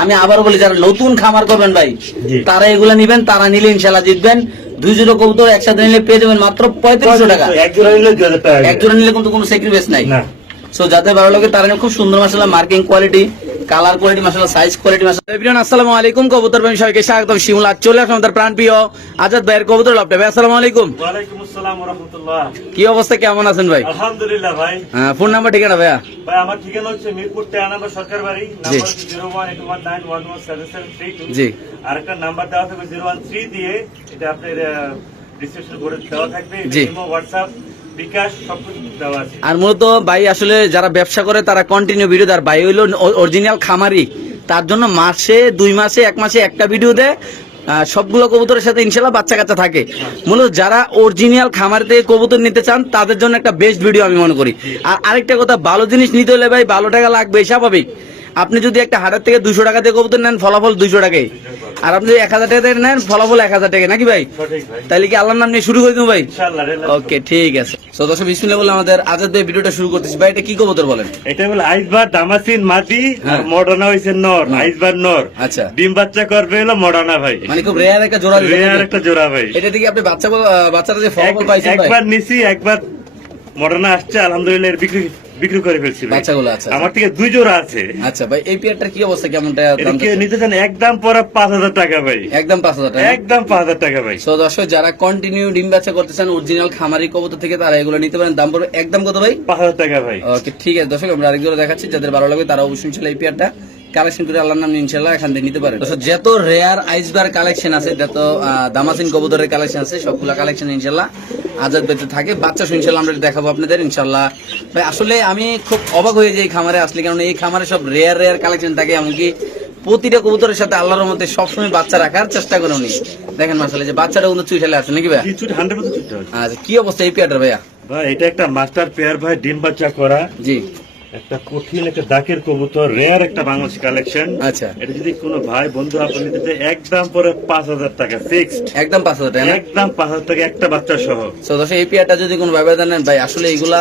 আমি আবার বলি যারা নতুন খামার করবেন ভাই তারা এগুলা নিবেন, তারা নিলে ইনশাল্লাহ জিতবেন। 2 জোড়া কবুতর একসাথে নিলে পেয়ে যাবেন মাত্র 3500 টাকা। এক জোড়া নিলে 2000 টাকা। এক জোড়া নিলে কিন্তু কোনো স্যাক্রিফাইস নাই। সো যাদের ভালো লাগে তারা খুব সুন্দর মাশাআল্লাহ মার্কিং কোয়ালিটি, কালার কোয়ালিটি মাশাআল্লাহ, সাইজ কোয়ালিটি মাশাআল্লাহ। এভরিওয়ান আসসালামু আলাইকুম, কবুতর প্রেমী সবাইকে স্বাগতম। শিমুল আজ চলে আসলাম আমাদের প্রাণপ্রিয় আজাদ ভাইয়ের কবুতর লফটে। ভাই আসসালামু আলাইকুম। ওয়া আলাইকুম আসসালাম ওয়া রাহমাতুল্লাহ। কি অবস্থা, কেমন আছেন ভাই? আলহামদুলিল্লাহ ভাই। ফোন নাম্বার ঠিকানা ভাইয়া? ভাই আমার ঠিকানা হচ্ছে মিরপুর 13 নম্বর সরকার বাড়ি, নাম্বার 01819111732। জি। আর একটা নাম্বার দেওয়া থাকবে 013 দিয়ে, এটা আপনার রিসেপশন করে দেওয়া থাকবে। জি। ইমো, হোয়াটসঅ্যাপ, বিকাশ সবকিছু দেওয়া আছে। আর মূলত ভাই আসলে যারা ব্যবসা করে তারা কন্টিনিউ ভিডিও দেয়। ভাই হইলো অরিজিনাল খামারি, তার জন্য মাসে 2 মাসে 1 মাসে একটা ভিডিও দেয়। সবগুলো কবুতরের সাথে ইনশাল্লাহ বাচ্চা কাচ্চা থাকে। মূলত যারা অরিজিনাল খামার থেকে কবুতর নিতে চান তাদের জন্য একটা বেস্ট ভিডিও আমি মনে করি। আর আরেকটা কথা, ভালো জিনিস নিতে হলে ভাই ভালো টাকা লাগবে, স্বাভাবিক। আপনি যদি একটা হাটের থেকে 200 টাকা দিয়ে কবুতর নেন, ফলাফল 200 টাকাই। আর আপনি যদি 1000 টাকা দিয়ে নেন, ফলাফল 1000 টাকা, নাকি ভাই? সঠিক ভাই। তাহলে কি আল্লাহর নাম নিয়ে শুরু করে দেবো ভাই? ইনশাআল্লাহ। ওকে, ঠিক আছে। সো দর্শক বিসমিল্লাহ বলে আমাদের আজাদ ভাই ভিডিওটা শুরু করতেছি। ভাই এটা কি কবুতর বলেন? এটা হলো আইসবার দামাসিন মাটি, আর হ্যাঁ। মডার্না হইছে নর, আইসবার নর। আচ্ছা। ডিম বাচ্চা করবে হলো মডার্না ভাই। মানে খুব রেয়ার একটা জোড়া দিলেন। রেয়ার একটা জোড়া ভাই। এটা থেকে আপনি বাচ্চারা যে ফলাফল পাইছেন ভাই? একবার নিছি, একবার মডার্না আসছে, আলহামদুলিল্লাহ এর বিক্রি করে ফেলছি ভাই। বাচ্চাগুলো আচ্ছা। আমার থেকে 2 জোড়া আছে। আচ্ছা ভাই, এই পেয়ারটার কি অবস্থা, কেমন টাকা এটা দাম কি যাচ্ছে? নিতে চান? একদম পরে 5000 টাকা ভাই। একদম 5000 টাকা। একদম 5000 টাকা ভাই। সো দর্শক যারা কন্টিনিউ ডিম বাচ্চা করতেছেন অরিজিনাল খামারি কবুতর থেকে, তারা এগুলো নিতে পারেন। দাম পড়বে একদম কত ভাই? 5000 টাকা ভাই। ওকে, ঠিক আছে দর্শক, আমরা আরেক জোড়া দেখাচ্ছি। যাদের ভালো লাগবে তারা অবশ্যই ইনশাআল্লাহ এই পেয়ারটা কালেকশন করে আল্লাহর নাম ইনশাআল্লাহ এখান থেকে নিতে পারেন। দর্শক যত রেয়ার আইসবার কালেকশন আছে, যত দামাসিন কবুতরের কালেকশন আছে, সবগুলা কালেকশন ইনশাআল্লাহ আজাদ বেতে থাকে। বাচ্চা ইনশাআল্লাহ আমরা দেখাবো আপনাদের ইনশাআল্লাহ। ভাই আসলে আমি খুব অবাক হয়ে যাই এই খামারে আসলে, কারণ এই খামারে সব রেয়ার কালেকশন থাকে। এমনকি প্রতিটা কবুতরের সাথে আল্লাহর মধ্যে সবসময় বাচ্চা রাখার চেষ্টা করে উনি। দেখেন মাশাআল্লাহ যে বাচ্চাটা কিন্তু চুইঠালে আছে নাকি ভাই? কিছু 100% চুট ভাই। আচ্ছা, কি অবস্থা এই পেয়ারটার ভাইয়া? ভাই এটা একটা মাস্টার পেয়ার ভাই, ডিম বাচ্চা করা। জি। একটা কঠিন একটা দাকের কবুতর, রেয়ার একটা বাংলাদেশি কালেকশন। আচ্ছা। এটা যদি কোনো ভাই বন্ধু আপনি নিতে চায়, একদম পরে 5000 টাকা ফিক্সড। একদম 5000 টাকা না? একদম 5000 টাকা একটা বাচ্চা সহ। তো দর্শক এই পেয়ারটা যদি কোনো ভাই নেন ভাই, আসলে এইগুলা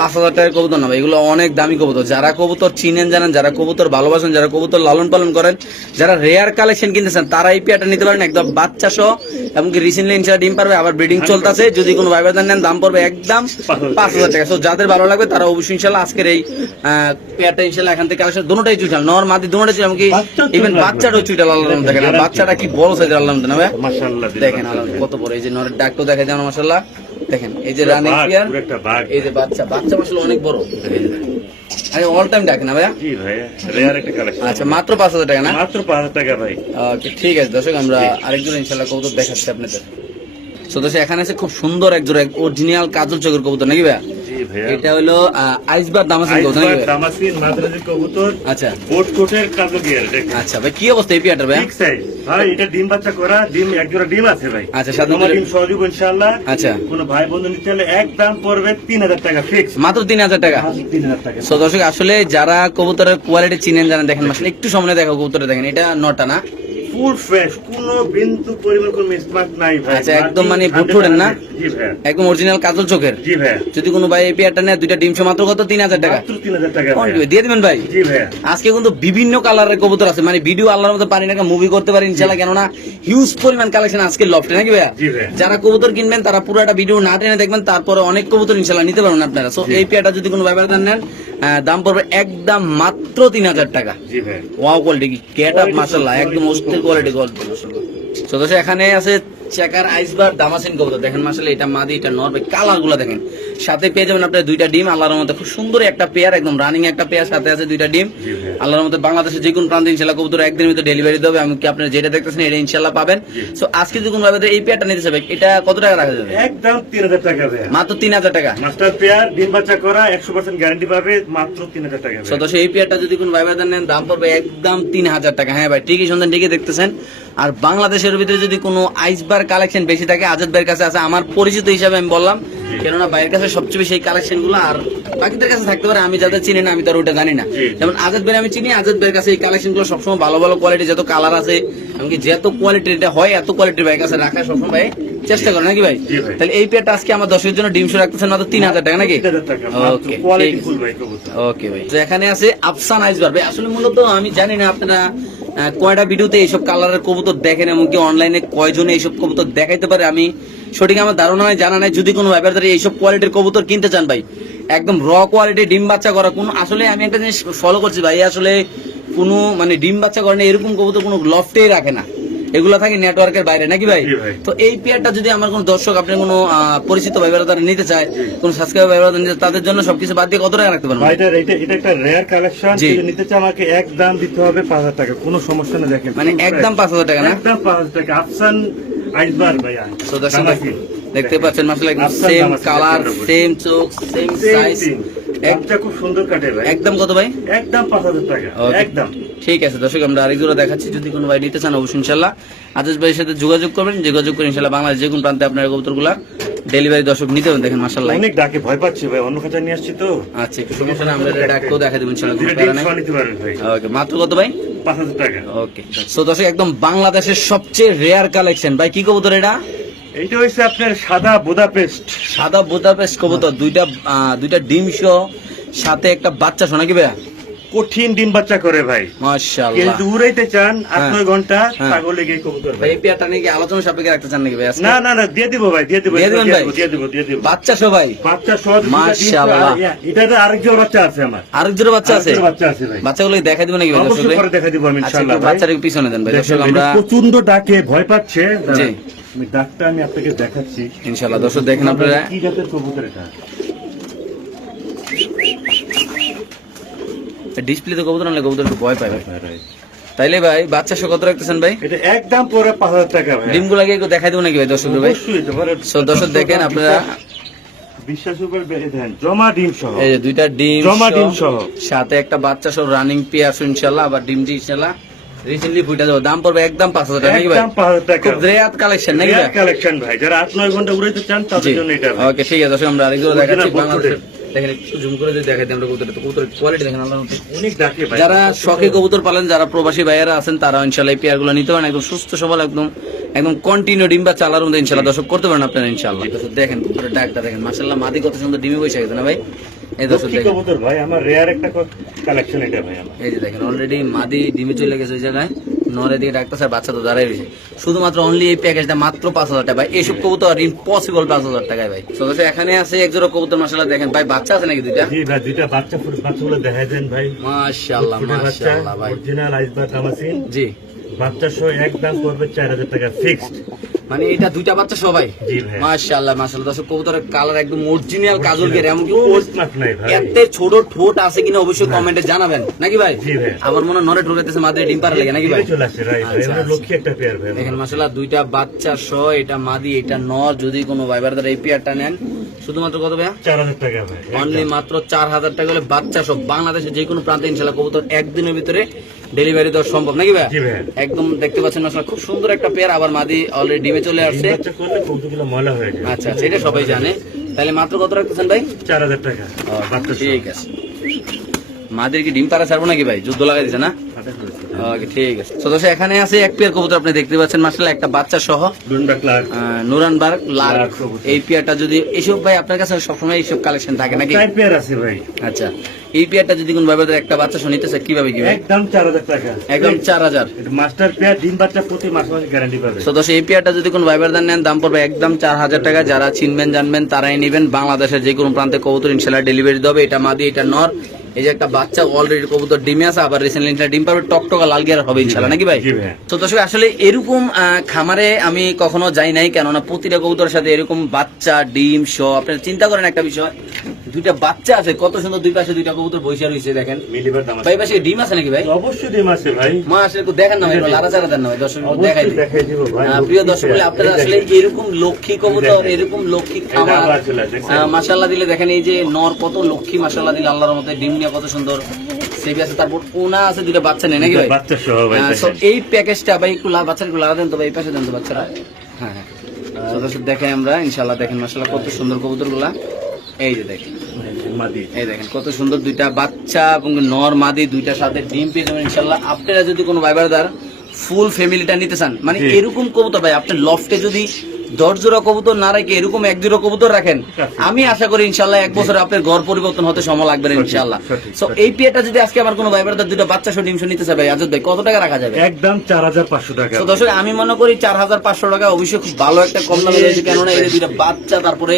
5000 টাকার কবুতর না ভাই, এগুলো অনেক দামি কবুতর। যারা কবুতর চিনেন জানেন, যারা কবুতর ভালোবাসেন, যারা কবুতর লালন পালন করেন, যারা রেয়ার কালেকশন কিনতেছেন, তারা এই পেয়ারটা নিতে পারেন একদম বাচ্চা সহ। এমনকি রিসেন্টলি ইনশাআল্লাহ ডিম পারবে, আবার ব্রিডিং চলতেছে। যদি কোনো ভাই নেন দাম পড়বে একদম 5000 টাকা। তো যাদের ভালো লাগবে তারা অবশ্যই ইনশাআল্লাহ আজকের এই পেয়ারটা ইনশাআল্লাহ এখান থেকে কালেকশন, দুটোটাই চুইটাল, নর মাদি দুটোটাই চুইটাল। এমনকি ইভেন বাচ্চাটাও চুইটাল। আল্লাহর নাম দেখেন, বাচ্চাটা কি বড় সাইজের, আল্লাহর নাম ভাই মাশাআল্লাহ দেখেন আল্লাহ কত বড়। এই যে নরের ডাকটো দেখা যায় মাশাআল্লাহ, দেখেন এই যে রানিং পেয়ার, এই যে বাচ্চা মাশাআল্লাহ অনেক বড়। আরে অল টাইম ডাকে না ভাইয়া? জি ভাই, রেয়ার একটা কালেকশন। আচ্ছা, মাত্র 5000 টাকা না? মাত্র 5000 টাকা ভাই। ওকে, ঠিক আছে দর্শক, আমরা আরেকজন ইনশাআল্লাহ কবুতর দেখাচ্ছি আপনাদের। সো দর্শক এখানে আছে খুব সুন্দর এক জোড়া অরিজিনাল কাজল চোখের কবুতর নাকি ভাইয়া? জি ভাইয়া। এটা হলো আইসবার দামাসিন কবুতর নাকি ভাইয়া? দামাসিন মাদ্রাজি কবুতর। আচ্ছা। কোট কোটের কাজল গিয়ার দেখেন। আচ্ছা ভাই, কি অবস্থা এই পেয়ারটার ভাইয়া? ঠিক সাইজ ভাই। এটা ডিম বাচ্চা করা, ডিম এক জোড়া ডিম আছে ভাই। আচ্ছা, সাত তোমার ডিম সহযোগ ইনশাআল্লাহ। আচ্ছা। কোন ভাই বন্ধু নিতে চাইলে একদম পড়বে 3000 টাকা ফিক্স। মাত্র 3000 টাকা। 3000 টাকা। সো দর্শক আসলে যারা কবুতরের কোয়ালিটি চিনেন জানেন, দেখেন আসলে একটু সামনে দেখো কবুতরটা, দেখেন এটা নটা না? ফুল ফ্রেশ, কোনো বিন্দু পরিমাণ কোনো মিসমার্ক নাই ভাই। আচ্ছা, একদম মানে ভুটফুটের না? জি ভাই। একদম অরিজিনাল কাজল চোখের। জি ভাই। যদি কোনো ভাই এই পেয়ারটা নেয়, দুইটা ডিম সহ মাত্র কত? 3000 টাকা। মাত্র 3000 টাকা ভাই। দিয়ে দিবেন ভাই? জি ভাই। আজকে কিন্তু বিভিন্ন কালারের কবুতর আছে, মানে ভিডিও আল্লাহর মতো পারি না, মুভি করতে পারি ইনশাআল্লাহ, কেননা হিউজ পরিমাণ কালেকশন আজকে লফটে নাকি ভাইয়া? জি ভাই। যারা কবুতর কিনবেন তারা পুরোটা ভিডিও না টেনে দেখবেন, তারপরে অনেক কবুতর ইনশাআল্লাহ নিতে পারবেন আপনারা। সো এই পেয়ারটা যদি কোনো ব্যাপারে নেন, দাম পড়বে একদম মাত্র 3000 টাকা। জি ভাই। ওয়াও কোয়ালিটি, কি গেট আপ মাশাআল্লাহ, একদম অস্থির কোয়ালিটি মাশাআল্লাহ। সো দর্শক এখানে আছে চেকার আইসবার দামাসিন কবুতর, দেখেন মাশাআল্লাহ এটা মাদি এটা নর ভাই, কালার গুলো দেখেন। সাথে পেয়ে যাবেন আপনার দুইটা ডিম, আল্লাহর মধ্যে খুব সুন্দর একটা পেয়ার, একদম রানিং একটা পেয়ার, সাথে আছে দুইটা ডিম। আল্লাহর মধ্যে বাংলাদেশের যে কোনো প্রান্তে ইনশাআল্লাহ কবুতর একদিনের ভিতরে ডেলিভারি দেবে। আমি কি আপনারা যেটা দেখতেছেন এটা ইনশাআল্লাহ পাবেন। সো আজকে যদি কোনো ভাবে এই পেয়ারটা নিতে চাবে, এটা কত টাকা রাখা যাবে? একদম 3000 টাকা ভাই। মাত্র 3000 টাকা। মাস্টার পেয়ার, ডিম বাচ্চা করা, 100% গ্যারান্টি পাবে, মাত্র 3000 টাকা ভাই। সো দর্শক এই পেয়ারটা যদি কোনো ভাই নেন, দাম পড়বে একদম 3000 টাকা। হ্যাঁ ভাই, ঠিকই শুনছেন, ঠিকই দেখতেছেন। আর বাংলাদেশের ভিতরে যদি কোনো আইসবার কালেকশন বেশি থাকে, আজাদ ভাইয়ের কাছে আছে। আমার পরিচিত হিসাবে আমি বললাম, কেননা ভাইয়ের কাছে সবচেয়ে বেশি এই কালেকশন গুলো, আর বাকিদের কাছে থাকতে পারে, আমি যাদের চিনি না আমি তো ওটা জানি না। যেমন আজাদ ভাই আমি চিনি, আজাদ ভাইয়ের কাছে এই কালেকশন গুলো সবসময় ভালো ভালো কোয়ালিটি, যত কালার আছে এমনকি যত কোয়ালিটির এটা হয়, এত কোয়ালিটির ভাইয়ের কাছে রাখা সবসময় ভাই চেষ্টা করেন নাকি ভাই? জি ভাই। তাহলে এই পেয়ারটা আজকে আমার দর্শকের জন্য ডিম শো রাখতেছেন মাত্র 3000 টাকা নাকি? 3000 টাকা মাত্র, ওকে, কোয়ালিটি ঠিক ফুল আছে। ভাই কবুতর। ওকে ভাই, তো এখানে আছে আফসান আইসবার ভাই। আসলে মূলত আমি জানি না আপনারা কয়টা ভিডিওতে এইসব কালারের কবুতর দেখেন, এমনকি অনলাইনে কয়জনে এইসব কবুতর দেখাইতে পারে আমি সঠিক আমার ধারণা নাই, জানা নাই। যদি কোনো ব্যাপারে এইসব কোয়ালিটির কবুতর কিনতে চান ভাই, একদম র কোয়ালিটি ডিম বাচ্চা করা কোন, আসলে আমি একটা জিনিস ফলো করছি ভাই, আসলে কোনো মানে ডিম বাচ্চা করে না এরকম কবুতর কোনো লফটেই রাখে না, এগুলো থাকে নেটওয়ার্কের বাইরে নাকি ভাই? জি ভাই। তো এই পেয়ারটা যদি আমার কোনো দর্শক আপনার কোনো পরিচিত ভাইবেরা তারা নিতে চায়, কোন সাবস্ক্রাইবার ভাইবেরা নিতে চায়, তাদের জন্য সবকিছু বাদ দিয়ে কত টাকা রাখতে পারবেন? ভাই এটা একটা রেয়ার কালেকশন, জি। যদি নিতে চান আমাকে একদম দিতে হবে 5000 টাকা, কোনো সমস্যা না। দেখেন মানে একদম 5000 টাকা না? একদম 5000 টাকা। আফসান আইসবার ভাই। তো দর্শক দেখতে পাচ্ছেন মাশাআল্লাহ, একদম আফসান সেম দামাসি কালার, দেখতে পারবেন। সেম চোখ, সেম সাইজ, একটা খুব সুন্দর কাটে ভাই। একদম কত ভাই? একদম 5000 টাকা Okay. একদম। ঠিক আছে দর্শক, আমরা আরেক জোড়া দেখাচ্ছি, যদি কোনো ভাই নিতে চান অবশ্যই ইনশাআল্লাহ আদেশ ভাইয়ের সাথে যোগাযোগ করবেন, যোগাযোগ করে ইনশাআল্লাহ বাংলাদেশ যে কোনো প্রান্তে আপনার কবুতরগুলা ডেলিভারি দর্শক নিতে পারেন। দেখেন মাশাআল্লাহ, অনেক ডাকে ভয় পাচ্ছি ভাই, অন্য খাঁচা নিয়ে আসছি তো। আচ্ছা একটু সমস্যা না, আমরা ডাকতেও দেখা দেবো ইনশাআল্লাহ, কোনো ধীরে প্যারা ধীরে নাই। ছোঁয়া নিতে পারেন ভাই। ওকে, মাত্র কত ভাই? 5000 টাকা। ওকে, সো দর্শক একদম বাংলাদেশের সবচেয়ে রেয়ার কালেকশন ভাই, কি কবুতর এটা? এইটা হচ্ছে আপনার সাদা বুদাপেস্ট। সাদা বুদাপেস্ট কবুতর, দুইটা ডিম সহ সাথে একটা বাচ্চা শোনা কি ভাই? কঠিন ডিম বাচ্চা করে ভাই। কেউ মাশাআল্লাহ যদি উড়াইতে চান 8-9 হ্যাঁ। ঘন্টা, হ্যাঁ। ছাগলে গিয়ে কবুতর ভাই ভাই। এই পেয়ারটা নিয়ে কি আলোচনা সাপেক্ষে রাখতে চান নাকি ভাই আজকে? না না না, দিয়ে দিব ভাই, দিয়ে দিব, দিয়ে দিবেন ভাই? দিয়ে দিব। বাচ্চা সবাই, বাচ্চা সহ দুটো ডিম সহ, মাশাআল্লাহ। এটাতে আরেকজন বাচ্চা আছে আমার। আরেক জোড়া বাচ্চা আছে? আরেকজন বাচ্চা আছে ভাই। বাচ্চাগুলো দেখা দিবেন নাকি ভাই অবশ্যই দর্শকরে? পরে দেখা দিব আমি আচ্ছা, ইনশাআল্লাহ একটু ভাই। বাচ্চাটাকে পিছনে দেন ভাই দর্শক, দেখেন, আমরা এটা প্রচন্ড ডাকে ভয় পাচ্ছে। জি। আমি ডাকটা আমি আপনাকে দেখাচ্ছি। ইনশাআল্লাহ দর্শক দেখেন আপনারা, কি জাতের কবুতর এটা? ডিসপ্লেতে কবুতর আনলে কবুতর একটু ভয় পায় ভাই। তাইলে ভাই বাচ্চা সহ কত রাখতেছেন ভাই? এটা একদম পরে 5000 টাকা ভাই। ডিমগুলাকে একটু দেখাই দেবো নাকি ভাই দর্শক ভাই? অবশ্যই তো পরে। সো দর্শক দেখেন আপনারা, বিশ্বাস উপর বেঁধে দেন, জমা ডিম সহ। এই যে দুইটা ডিম জমা ডিম সহ। সাথে একটা বাচ্চা সহ রানিং পেয়ার ইনশাআল্লাহ, আবার ডিমটি ইনশাআল্লাহ রিসেন্টলি ফুটে যাবে, দাম পড়বে একদম 5000 টাকা নাকি ভাই? একদম 5000 টাকা। খুব রেয়ার কালেকশন নাকি ভাই? কালেকশন ভাই, যারা 8-9 ঘন্টা উড়াইতে চান জি, তাদের জন্য এটা ভাই। ওকে ঠিক আছে দর্শক, আমরা আরেকজন দেখাচ্ছি Original বাংলাদেশের। দেখেন একটু জুম করে যদি দেখাই দিই আমরা কবুতরের কোয়ালিটি দেখেন আল্লাহর মধ্যে। অনেক ডাকে ভাই। যারা শখে কবুতর পালেন, যারা প্রবাসী ভাইয়েরা আছেন, তারা ইনশাআল্লাহ এই পেয়ারগুলো নিতে পারেন, একদম সুস্থ সবল, একদম কন্টিনিউ ডিম বা চালার মধ্যে ইনশাআল্লাহ দর্শক করতে পারেন আপনারা ইনশাআল্লাহ। দর্শক দেখেন কবুতরের ডাকটা দেখেন মাশাআল্লাহ, মাদি কত সুন্দর ডিমে বসে গেছে না ভাই? এই দর্শক লক্ষ্মী দেখেন, কবুতর ভাই, আমার রেয়ার একটা কালেকশন এটা ভাই আমার। এই যে দেখেন অলরেডি মাদি ডিমে চলে গেছে ওই জায়গায়, নরে দিকে ডাক্তার স্যার বাচ্চা তো দাঁড়াই রয়েছে। শুধুমাত্র অনলি এই প্যাকেজটা মাত্র 5000 টাকা ভাই, এইসব কবুতর ইম্পসিবল 5000 টাকায় ভাই। তো দর্শক এখানে আছে এক জোড়া কবুতর মাশাআল্লাহ, দেখেন ভাই বাচ্চা আছে নাকি দুইটা? জি ভাই, দুইটা বাচ্চাগুলো দেখাই দেন ভাই। মাশাআল্লাহ ফুটে বাচ্চা, মাশাআল্লাহ ভাই, অরিজিনাল আইসবার দামাসিন। জি বাচ্চা সহ একদম পড়বে 4000 টাকা ফিক্সড। মানে এটা দুইটা বাচ্চা সবাই? জি ভাই। মাশাআল্লাহ মাশাআল্লাহ দর্শক, কবুতরের কালার একদম অরিজিনাল কাজল কে, এমনকি স্মার্ট নাই ভাই। এত ছোট ঠোঁট আছে কিনা অবশ্যই কমেন্টে জানাবেন নাকি ভাই? জি ভাই। আমার মনে হয় নরে ঠোঁটেছে মাদ্রে ডিম পারে লাগে নাকি ভাই? চলে আসে ভাই, আচ্ছা, আমরা লক্ষ্মী একটা পেয়ার ভাই। দেখেন মাশাআল্লাহ দুইটা বাচ্চা সহ, এটা মাদি এটা নর, যদি কোনো ভাইবারদার এই পেয়ারটা নেন শুধুমাত্র কত ভাই? 4000 টাকা ভাই। অনলি মাত্র 4000 টাকা হলে বাচ্চা সব বাংলাদেশের যে কোনো প্রান্তে ইনশাআল্লাহ কবুতর একদিনের ভিতরে ডেলিভারি দেওয়া সম্ভব নাকি ভাই? জি ভাই। একদম দেখতে পাচ্ছেন মাশাআল্লাহ খুব সুন্দর একটা পেয়ার, আবার মাদি অলরেডি ডিমে চলে আসছে। বাচ্চা করলে কবুতরগুলো ময়লা হয়ে যায়। আচ্ছা আচ্ছা, এটা সবাই জানে। তাহলে মাত্র কত রাখতেছেন ভাই? 4000 টাকা বাচ্চা সহ। ঠিক আছে, মাদের কি ডিম পাড়া ছাড়বো নাকি ভাই? যুদ্ধ লাগাই দিচ্ছে না? আচ্ছা, করেছি। ওকে ঠিক আছে। তো দর্শক এখানে আছে এক পেয়ার কবুতর, আপনি দেখতে পাচ্ছেন মাশাআল্লাহ একটা বাচ্চা সহ ডুন্ডা ক্লার্ক। নুরানবার্গ লাল লাল কবুতর। এই পেয়ারটা যদি এইসব ভাই আপনার কাছে সবসময় এইসব কালেকশন থাকে নাকি? 4 পেয়ার আছে ভাই। আচ্ছা, এই পেয়ারটা যদি কোন ভাইবাদের একটা বাচ্চা শুনিতেছে কিভাবে কি ভাই? একদম 4000 টাকা। একদম 4000। এটা মাস্টার পেয়ার, ডিম বাচ্চা প্রতি মাসে মাসে গ্যারান্টি পাবে। তো দর্শক এই পেয়ারটা যদি কোন ভাইবারদার নেন দাম পড়বে একদম 4000 টাকা। যারা চিনবেন জানবেন তারাই নেবেন, বাংলাদেশের যে কোনো প্রান্তে কবুতর ইনশাআল্লাহ ডেলিভারি দেবে। এটা মাদি এটা নর, এই যে একটা বাচ্চা অলরেডি কবুতর ডিমে আছে, আবার রিসেন্টলি ডিম পাবে, টকটকা লাল গিয়ার হবে ইনশাআল্লাহ নাকি ভাই? জি ভাই। তো দর্শক আসলে এরকম খামারে আমি কখনো যাই নাই, কেননা প্রতিটা কবুতরের সাথে এরকম বাচ্চা ডিম সহ, আপনারা চিন্তা করেন একটা বিষয়, দুইটা বাচ্চা আছে কত সুন্দর, দুই পাশে দুইটা কবুতর বসে রয়েছে দেখেন। মিলিবার দাম ভাই আছে। পাশে ডিম আছে নাকি ভাই? অবশ্যই ডিম আছে ভাই। মা আসলে একটু দেখেন না ভাই, লারা চারা দেন না ভাই, দর্শক একটু দেখাই অবশ্যই দিন। দেখাই দিব ভাই। প্রিয় দর্শক বলে আপনারা আসলে এরকম লক্ষ্মী কবুতর, এরকম লক্ষ্মী খামার আবার চলে আসে, দেখছেন? মাশাআল্লাহ দিলে দেখেন, এই যে নর কত লক্ষ্মী মাশাআল্লাহ দিলে আল্লাহর মতে, ডিম নিয়ে কত সুন্দর সেবি আছে, তারপর ওনা আছে দুটো বাচ্চা নেই নাকি ভাই? বাচ্চা সহ ভাই। So, এই প্যাকেজটা ভাই একটু বাচ্চার একটু লারা দেন তো ভাই, এই পাশে দেন তো বাচ্চারা। হ্যাঁ হ্যাঁ, So, দর্শক দেখেন আমরা ইনশাআল্লাহ, দেখেন মাশাআল্লাহ কত সুন্দর কবুতর গুলা, এই যে দেখেন, মাদি। এই দেখেন কত সুন্দর দুইটা বাচ্চা এবং নর মাদি দুইটার সাথে ডিম পেয়ে যাবেন ইনশাআল্লাহ। আপনারা যদি কোনো ভাইবারদার ফুল ফ্যামিলিটা নিতে চান, মানে জি। এরকম কবুতর ভাই আপনি লফটে যদি 10 জোড়া কবুতর না রেখে এরকম 1 জোড়া কবুতর রাখেন, আমি আশা করি ইনশাআল্লাহ 1 বছরে আপনার ঘর পরিবর্তন হতে সময় লাগবে না ইনশাআল্লাহ। সো এই পেয়ারটা যদি আজকে আমার কোনো ভাই ব্রাদার দুটো বাচ্চা সহ ডিম সহ নিতে চায় ভাই আজাদ ভাই কত টাকা রাখা যাবে? একদম 4500 টাকা। তো দর্শক আমি মনে করি 4500 টাকা অবশ্যই খুব ভালো একটা কম দামে রয়েছে, কেননা এই দুটো বাচ্চা, তারপরে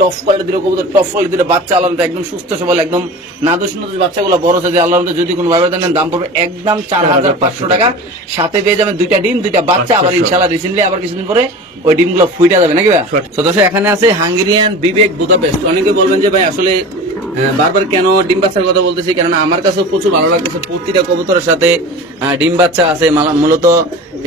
টপ কোয়ালিটি দুটো কবুতর, টপ কোয়ালিটি দুটো বাচ্চা, আল্লাহর একদম সুস্থ সবল, একদম নাদুস নাদুস বাচ্চাগুলো বড় সাইজে, আল্লাহর যদি কোনো ভাই ব্রাদার নেন দাম পড়বে একদম 4500 টাকা। সাথে পেয়ে যাবেন দুইটা ডিম, দুইটা বাচ্চা, আবার ইনশাআল্লাহ রিসেন্টলি আবার কিছুদিন পরে ওই ডিমগুলো ফুইটা যাবে নাকি ভাই? তো দর্শক এখানে আছে হাঙ্গেরিয়ান বিবেক বুদাপেস্ট। অনেকে বলবেন যে ভাই আসলে বারবার কেন ডিম বাচ্চার কথা বলতেছি, কেননা আমার কাছেও প্রচুর ভালো লাগতেছে, প্রতিটা কবুতরের সাথে ডিম বাচ্চা আছে। মূলত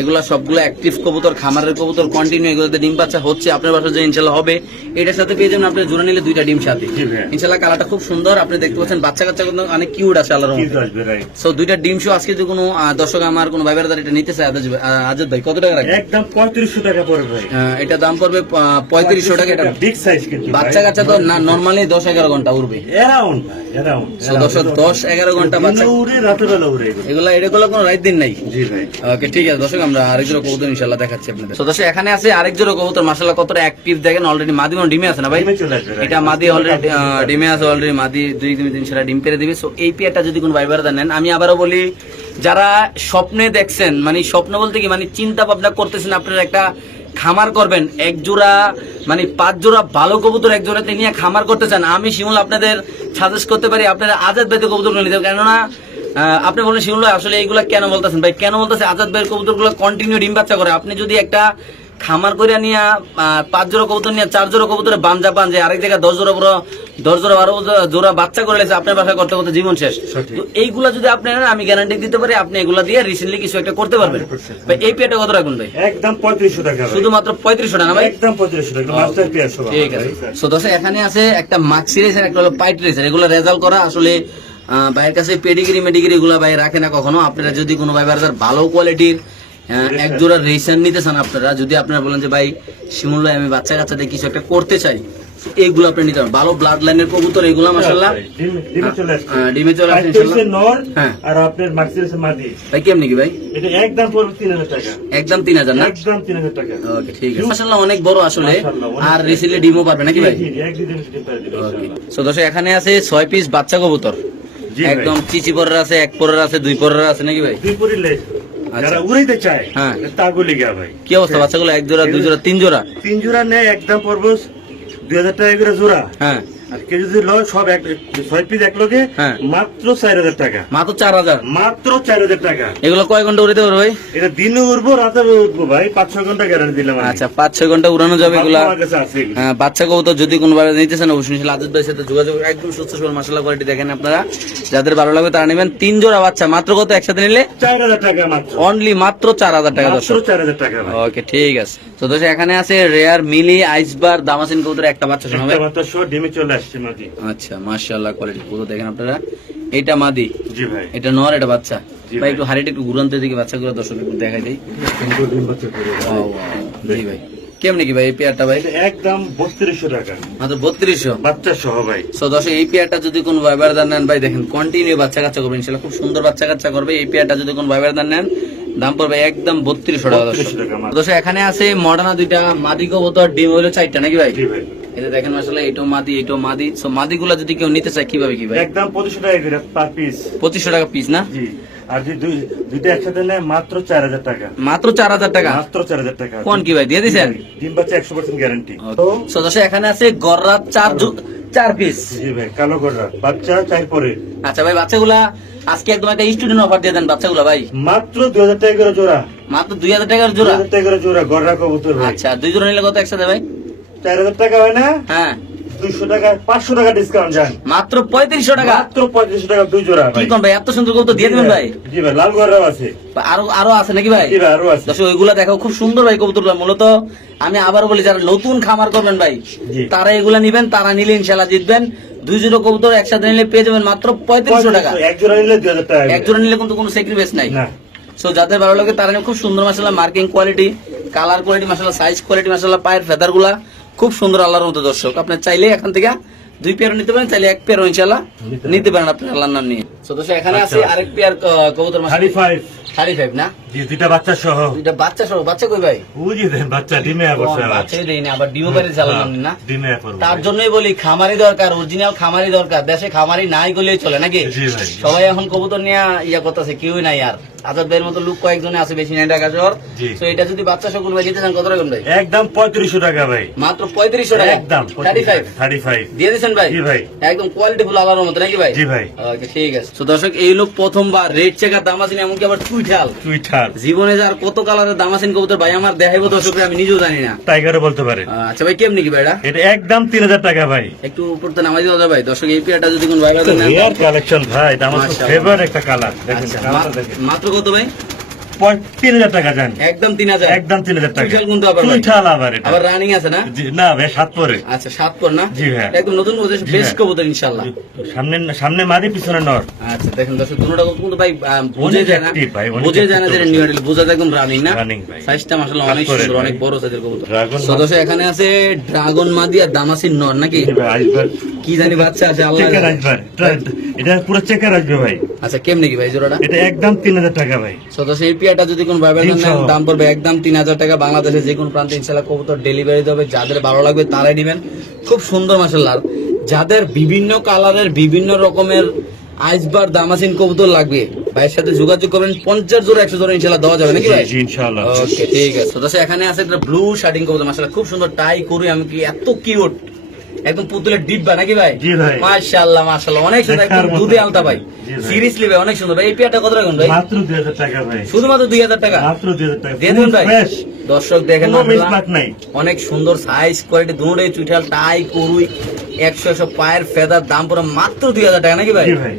এগুলা সবগুলো অ্যাক্টিভ কবুতর, খামারের কবুতর, কন্টিনিউ এগুলোতে ডিম বাচ্চা হচ্ছে। আপনার বাসায় যে ইনশাল্লাহ হবে, এটার সাথে পেয়ে যাবেন আপনি জোড়া নিলে দুইটা ডিম সাথে। ইনশাল্লাহ কালারটা খুব সুন্দর, আপনি দেখতে পাচ্ছেন বাচ্চা কাচ্চা কিন্তু অনেক কিউট আছে আল্লাহর রহমতে। সো দুইটা ডিম সহ আজকে যদি কোনো দর্শক আমার কোনো ভাই ব্রাদার এটা নিতে চায়, আজাদ ভাই কত টাকা রাখবেন? একদম 3500 টাকা পড়বে ভাই। এটা দাম পড়বে 3500 টাকা। এটা বিগ সাইজ কিন্তু বাচ্চা কাচ্চা তো না নরমালি 10-11 ঘন্টা উড়বে এরাউন্ড এরাউন্ড। সো দর্শক 10-11 ঘন্টা বাচ্চা উড়ে রাতের বেলা উড়ে এগুলো কোনো রাত দিন নাই। জি ভাই। ওকে ঠিক আছে দর্শক, আমরা আরেক জোড়া কবুতর ইনশাআল্লাহ দেখাচ্ছি আপনাদের। তো দর্শক এখানে আছে আরেক জোড়া কবুতর, মাশাআল্লাহ কতটা অ্যাক্টিভ দেখেন। অলরেডি মাদি ডিমে আছে না ভাই? এটা মাদি অলরেডি ডিমে আছে, অলরেডি মাদি 2-3 সেটা ডিম পেরে দিবে। সো এই পেয়ারটা যদি কোনো ভাই ব্রাদার নেন, আমি আবারও বলি, যারা স্বপ্নে দেখছেন, মানে স্বপ্ন বলতে কি মানে চিন্তা ভাবনা করতেছেন আপনারা একটা খামার করবেন, এক জোড়া মানে 5 জোড়া ভালো কবুতর এক জোড়াতে নিয়ে খামার করতে চান, আমি শিমুল আপনাদের সাজেস্ট করতে পারি আপনারা আজাদ ভাইতে কবুতর নিতে। কেননা আপনি বলেন শিমুল আসলে এইগুলা কেন বলতেছেন ভাই? কেন বলতেছে, আজাদ ভাইয়ের কবুতর গুলো কন্টিনিউ ডিম বাচ্চা করে। আপনি যদি একটা খামার করে নিয়ে 5 জোড়া কবুতর নিয়ে 4 জোড়া কবুতরে বাঞ্জা পান, যে আরেক জায়গায় 10 জোড়া 12 জোড়া বাচ্চা করে লেছে, আপনার বাসায় করতে করতে জীবন শেষ। তো এইগুলা যদি আপনি নেন, আমি গ্যারান্টি দিতে পারি আপনি এগুলা দিয়ে রিসেন্টলি কিছু একটা করতে পারবেন। ভাই এই পেয়ারটা কত রাখবেন ভাই? একদম 3500 টাকা। শুধুমাত্র 3500 টাকা ভাই? একদম 3500 টাকা মাস্টার পেয়ার সব। ঠিক আছে। সো দর্শক এখানে আছে একটা মাক্সি রেসার, একটা হলো পাইট রেসার। এগুলো রেজাল্ট করা আসলে ভাইয়ের কাছে পেডিগ্রি মেডিগ্রি এগুলো ভাই রাখে না কখনো। আপনারা যদি কোনো ভাই ভালো কোয়ালিটির এক জোড়া রেসার নিতে চান, আপনারা যদি আপনারা বলেন যে ভাই শিমুল ভাই আমি বাচ্চা কাচ্চাদের কিছু একটা করতে চাই, এইগুলো আপনি নিতে পারেন। ভালো ব্লাড লাইনের কবুতর এগুলো মাশাআল্লাহ ডিমে চলে আসছে ইনশাআল্লাহ। নর হ্যাঁ আর আপনার মাক্সিস মাদি ভাই কেমনি কি ভাই? এটা একদম পড়বে 3000 টাকা। একদম 3000 না? একদম 3000 টাকা। ওকে ঠিক আছে। মাশাআল্লাহ অনেক বড় আসলে, আর রিসেন্টলি ডিমও পারবে নাকি ভাই? এক দিন ডিম পারবে ইনশাআল্লাহ। সো দর্শক এখানে আছে 6 পিস বাচ্চা কবুতর, একদম চিচি পরের আছে, 1 পরের আছে, 2 পরের আছে নাকি ভাই? 2 পরের লেজ যারা উড়াইতে চায় হ্যাঁ তাগুলি গা ভাই। কি অবস্থা বাচ্চাগুলো? 1 জোড়া 2 জোড়া 3 জোড়া? 3 জোড়া নেয় একদম পড়বে 2000 টাকা করে জোড়া। হ্যাঁ আর কেউ যদি লয় সব 6 পিস এক লগে হ্যাঁ মাত্র 4000 টাকা। মাত্র 4000? মাত্র 4000 টাকা। এগুলো কয় ঘন্টা উড়াতে পারবে ভাই? এটা দিনে উড়বো রাতে উড়বো ভাই, 5-6 ঘন্টা গ্যারান্টি দিলাম। আচ্ছা 5-6 ঘন্টা উড়ানো যাবে এগুলা। আমার কাছে আছে এগুলো। হ্যাঁ বাচ্চা কবুতর যদি কোনো ভাবে নিতে চান অবশ্যই আজাদ ভাইয়ের সাথে যোগাযোগ, একদম সুস্থ সবল মাশাআল্লাহ কোয়ালিটি দেখেন আপনারা, যাদের ভালো লাগবে তারা নেবেন। 3 জোড়া বাচ্চা মাত্র কত একসাথে নিলে? 4000 টাকা মাত্র। অনলি মাত্র 4000 টাকা মাত্র দর্শক। 4000 টাকা ভাই। ওকে ঠিক আছে। তো দর্শক এখানে আছে রেয়ার মিলি আইসবার দামাসিন কবুতর একটা বাচ্চা শোনা ভাই। একটা মাত্র শো ডিমে চলে আসছে মাদি। আচ্ছা মাশাআল্লাহ কোয়ালিটি পুরো দেখেন আপনারা। এটা মাদি, জি ভাই। এটা নর, এটা বাচ্চা। জি ভাই ভাই। একটু হাড়িটা একটু ঘুরান্তে দিকে বাচ্চাগুলো দর্শক একটু দেখাই দেই। সুন্দর ডিম বাচ্চা করে ভাই। জি ভাই কেমনি কি ভাই এই পেয়ারটা ভাই? এটা একদম 3200 টাকা মাত্র 3200 বাচ্চা সহ ভাই। সো দর্শক এই পেয়ারটা যদি কোন ভাইবার দান নেন ভাই দেখেন কন্টিনিউ বাচ্চা কাচ্চা করবে ইনশাআল্লাহ, খুব সুন্দর বাচ্চা কাচ্চা করবে। এই পেয়ারটা যদি কোন ভাইবার দান নেন দাম পড়বে একদম 3200 টাকা দর্শক। 3200 টাকা মাত্র। দর্শক এখানে আছে মডার্না দুইটা মাদি কবুতর, ডিম হলো 4টা নাকি ভাই? জি ভাই। এটা দেখেন মাশাআল্লাহ এটাও মাদি এটাও মাদি। সো মাদিগুলো যদি কেউ নিতে চায় কিভাবে কি ভাই? একদম 2500 টাকা করে পার পিস। 2500 টাকা পিস না? জি। আর যদি দুইটা একসাথে নেয় মাত্র 4000 টাকা। মাত্র 4000 টাকা? মাত্র 4000 টাকা। কোন কি ভাই দিয়ে দিছেন? ডিম বাচ্চা 100% গ্যারান্টি। সো দর্শক এখানে আছে গররা 4 পিস। জি ভাই কালো গড়া বাচ্চা 4 পরে। আচ্ছা ভাই বাচ্চাগুলা আজকে একদম একটা স্টুডেন্ট অফার দিয়ে দেন বাচ্চাগুলা ভাই। মাত্র 2000 টাকা করে জোড়া। মাত্র 2000 টাকার জোড়া? 2000 টাকা করে জোড়া গড়া কবুতর ভাই। আচ্ছা 2 জোড়া নিলে কত একসাথে ভাই? 4000 টাকা হয় না? হ্যাঁ 200 টাকা 500 টাকা ডিসকাউন্ট জান। মাত্র 3500 টাকা? মাত্র 3500 টাকা 2 জোড়া কি ভাই। কোন ভাই এত সুন্দর কবুতর দিয়ে দিবেন ভাই? জি ভাই লাল গড়াও আছে। আরো আছে নাকি ভাই? জি ভাই আরো আছে। দর্শক ওইগুলা দেখো খুব সুন্দর ভাই কবুতরগুলো। মূলত আমি আবার বলি যারা নতুন খামার করবেন ভাই জি। তারা এগুলা নিবেন, তারা নিলে ইনশাআল্লাহ জিতবেন। 2 জোড়া কবুতর একসাথে নিলে পেয়ে যাবেন মাত্র 3500 টাকা। এক জোড়া নিলে 2000 টাকা। এক জোড়া নিলে কিন্তু কোনো স্যাক্রিফাইস নাই। না। সো যাদের ভালো লাগে তারা নিয়ে খুব সুন্দর মাশাআল্লাহ মার্কিং কোয়ালিটি, কালার কোয়ালিটি মাশাআল্লাহ, সাইজ কোয়ালিটি মাশাআল্লাহ, পায়ের ফেদারগুলা খুব সুন্দর আল্লাহর মতো দর্শক। আপনি চাইলে এখান থেকে 2 পেয়ার নিতে পারেন, চাইলে 1 পেয়ার ইনশাআল্লাহ নিতে পারেন আপনি আল্লাহর নাম নিয়ে। সো দর্শক এখানে আছে আরেক পেয়ার কবুতর মাশাআল্লাহ 35 35 না? জি, দুইটা বাচ্চা সহ। দুইটা বাচ্চা সহ, বাচ্চা কই ভাই? ওই যে দেন বাচ্চা ডিমে বসে আছে। বাচ্চাই দেই না, আবার ডিমও বাইরে চালালাম না। ডিমে পড়বে। তার জন্যই বলি খামারি দরকার, অরিজিনাল খামারি দরকার। দেশে খামারি নাই গলেই চলে নাকি? জি ভাই। সবাই এখন কবুতর নিয়ে ইয়া করতেছে, কেউই নাই আর। আজাদ ভাইয়ের মতো লোক কয়েকজনে আছে, বেশি নাই ঢাকা শহর। জি। তো এটা যদি বাচ্চা সকল ভাই দিতে চান কত রকম ভাই? একদম 3500 টাকা ভাই। মাত্র 3500 টাকা? একদম 35 দিয়ে দিচ্ছেন ভাই? জি ভাই। একদম কোয়ালিটি ফুল আলার মতো নাকি ভাই? জি ভাই। ওকে ঠিক আছে। তো দর্শক, এই লোক প্রথমবার রেড চেকার দামাসিন, এমনকি আবার চুইঠাল। জীবনে যার কত কালারের দামাসিন কবুতর ভাই আমার দেখাইবো দর্শক, আমি নিজেও জানি না। টাইগারও বলতে পারে। আচ্ছা ভাই, কেমনি কি ভাই এটা? এটা একদম 3000 টাকা ভাই। একটু উপরতে নামাই দেওয়া যায় ভাই? দর্শক, এই পেয়ারটা যদি কোন ভাই নেন, রেয়ার কালেকশন ভাই, এটা আমার মাশাআল্লাহ। ফেভারিট একটা কালার। দেখেন আচ্ছা, কালারটা দেখেন। মাত্র কত ভাই? 3000 টাকা জান। একদম 3000? একদম 3000 টাকা। চুইঠাল কোনটা আবার ভাই? চুইঠাল আবার এটা। আবার রানিং আছে না? জি, না ভাই, 7 পরে। আচ্ছা, 7 পর না? জি ভাই। একদম নতুন কবুতর, জি বেশ ভাই। কবুতর ইনশাআল্লাহ। সামনে মাদি পিছনে নর। আচ্ছা দেখেন দর্শক, দুটোটা কিন্তু ভাই বুঝে যায় না, active ভাই, অনেক বুঝে যায় না যে active নিউ মডেল, বোঝা যায় একদম রানিং না? রানিং ভাই। সাইজটা মাশাআল্লাহ অনেক তারপরে সুন্দর, ভাই, অনেক বড় সাইজের কবুতর। ড্রাগন সদস্য এখানে আছে ড্রাগন মাদি আর দামাসিন নর নাকি? জি ভাই, আসবে। কি জানি বাচ্চা আছে, আল্লাহ চেকার জানে। আসবে। এটা পুরো চেকার আসবে ভাই। আচ্ছা, কেমনে কি ভাই জোড়াটা? এটা একদম 3000 টাকা ভাই। সদস্য এই পিয়াটা যদি কোন ভাই তিনশো। নেন, দাম পড়বে একদম 3000 টাকা। বাংলাদেশে যে কোনো প্রান্তে ইনশাআল্লাহ কবুতর ডেলিভারি দেবে, যাদের ভালো লাগবে তারাই নেবেন। খুব সুন্দর মাশাআল্লাহ। যাদের বিভিন্ন কালারের বিভিন্ন রকমের আইসবার দামাসিন কবুতর লাগবে, ভাইয়ের সাথে যোগাযোগ করবেন। 50 জোড়া 100 জোড়া ইনশাআল্লাহ দেওয়া যাবে নাকি ভাই? জি ইনশাআল্লাহ। ওকে ঠিক আছে। তো এখানে আছে একটা ব্লু শার্টিং কবুতর, মাশাআল্লাহ খুব সুন্দর টাই করি, আমি কি এত কিউট, একদম পুতুলের ডিব্বা নাকি ভাই? জি ভাই। মাশাআল্লাহ মাশাআল্লাহ, অনেক সুন্দর, একদম দেখার মতো। দুধে আলতা ভাই। জি ভাই। সিরিয়াসলি ভাই অনেক সুন্দর ভাই। এই পেয়ারটা কত রাখুন ভাই? মাত্র 2000 টাকা ভাই। শুধুমাত্র 2000 টাকা? মাত্র 2000 টাকা। দিয়ে দিন ভাই। ফ্রেশ। দর্শক দেখেন কোনো মাশাআল্লাহ, মিসমার্ক নাই। অনেক সুন্দর সাইজ কোয়ালিটি, দুটোই চুইঠাল টাই করুই, 100 পায়ের ফেদার, দাম পুরো মাত্র 2000 টাকা নাকি ভাই? জি ভাই।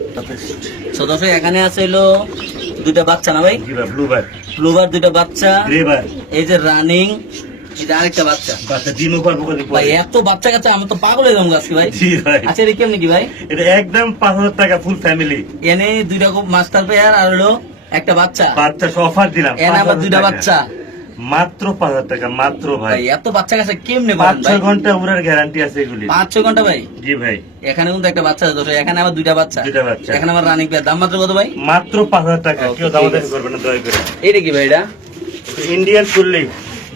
তো দর্শক, এখানে আছে হলো দুইটা বাচ্চা না ভাই? জি ভাই, ব্লু বার। ব্লুবার দুইটা বাচ্চা, গ্রে বার। এই যে রানিং, এই যে আরেকটা বাচ্চা। বাচ্চা ডিম উপর বুকে দিয়ে ভাই পড়ে। এত বাচ্চা কাচ্চা, আমি তো পাগল হয়ে যাবো আজকে ভাই। জি ভাই। আচ্ছা, এটা কেমনি কি ভাই? এটা একদম 5000 টাকা ফুল ফ্যামিলি। এনে দুইটা খুব মাস্টার পেয়ার আর হলো একটা বাচ্চা, বাচ্চা অফার দিলাম। এনে আবার 5000 দুইটা টাকা। বাচ্চা। মাত্র 5000 টাকা মাত্র ভাই। ভাই এত বাচ্চা কাছে কেমনে করেন 5-6 ভাই? ঘন্টা উড়ার গ্যারান্টি আছে এগুলি। 5-6 ঘন্টা ভাই? জি ভাই। এখানে কিন্তু একটা বাচ্চা আছে দর্শক, এখানে আবার দুইটা বাচ্চা, দুইটা বাচ্চা। এখানে আবার রানিং পেয়ার। দাম মাত্র কত ভাই? মাত্র 5000 টাকা। Okay, কেউ ঠিক দামাদামি আছে। করবে না দয়া করে। এটা কি ভাই? এটা ইন্ডিয়ান ফুললি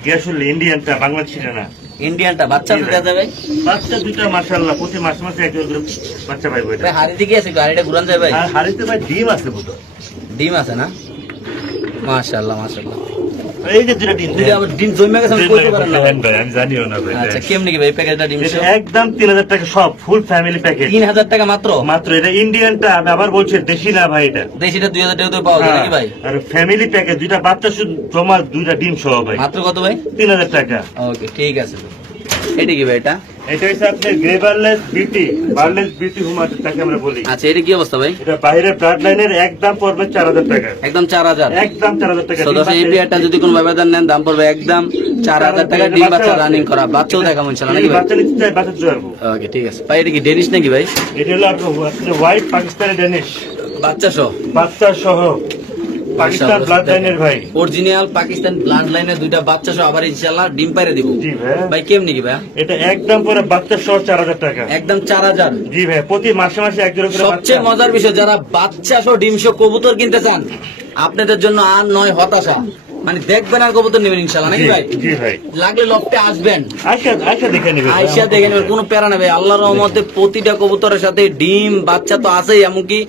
গ্যাসুল্লি, ইন্ডিয়ানটা বাংলাদেশি না। ইন্ডিয়ানটা বাচ্চা জি তো ভাই। দেওয়া যাবে? বাচ্চা দুইটা মাশাআল্লাহ প্রতি মাসে এক করে বাচ্চা পাইবো এটা। ভাই হাড়িতে কি আছে? হাড়িটা ঘুরান যায় ভাই? আর হাড়িতে ভাই ডিম আছে বুতো। ডিম আছে না? মাশাআল্লাহ মাশাআল্লাহ। এই যে দুইটা ডিম। দুইটা আবার ডিম জমে গেছে, আমি কইতে পারেন না ভাই। ভাই আমি জানিও না ভাই। আচ্ছা, কেমনি কি ভাই প্যাকেজটা ডিম? এটা একদম 3000 টাকা সব ফুল ফ্যামিলি প্যাকেজ। 3000 টাকা মাত্র? মাত্র। এটা ইন্ডিয়ানটা আমি আবার বলছি দেশি না ভাই এটা। দেশিটা 2000 টাকা তো পাওয়া যায় নাকি ভাই? আর ফ্যামিলি প্যাকেজ দুইটা বাচ্চা শুধু জমা দুইটা ডিম সহ ভাই। মাত্র কত ভাই? 3000 টাকা। ওকে ঠিক আছে। এটা কি ভাই? এটা এটা হচ্ছে আপনার গ্রে বার্লেস বিউটি হুমার তাকে আমরা বলি। আচ্ছা, এটা কি অবস্থা ভাই? এটা বাইরে ব্লাড লাইনের একদম পড়বে 4000 টাকা। একদম 4000? একদম 4000 টাকা। সদস্য এই পেয়ারটা যদি কোনো ব্যবধান নেন, দাম পড়বে একদম 4000 টাকা। ডিম বাচ্চা রানিং করা, বাচ্চাও দেখা মন চালা নাকি ভাই? বাচ্চা নিতে চাই বাচ্চা জড়বো। ওকে ঠিক আছে ভাই। এটা কি ডেনিশ নাকি ভাই? এটা হলো আপনার হোয়াইট পাকিস্তানি ডেনিশ বাচ্চা সহ? বাচ্চা সহ পাকিস্তান ব্লাড লাইনের ভাই। অরিজিনাল পাকিস্তান ব্লাড লাইনের দুইটা বাচ্চা সহ, আবার ইনশাআল্লাহ ডিম পাইরে দিব। জি ভাই। ভাই কেমনি কি ভাই? এটা একদম পুরো বাচ্চা সহ 4000 টাকা। একদম 4000? জি ভাই, প্রতি মাসে এক জোড়া করে সবচেয়ে বাচ্চা। মজার বিষয়, যারা বাচ্চা সহ ডিম সহ কবুতর কিনতে চান, আপনাদের জন্য আর নয় হতাশা, মানে দেখবেন আর কবুতর নেবেন ইনশাআল্লাহ নাকি ভাই? জি ভাই। লাগলে লফটে আসবেন, আয়শা দেখে নেবে। আইসা দেখে নেবেন, কোনো প্যারা নেবে। আল্লাহর রহমতে প্রতিটা কবুতরের সাথে ডিম বাচ্চা তো আছেই, এমনকি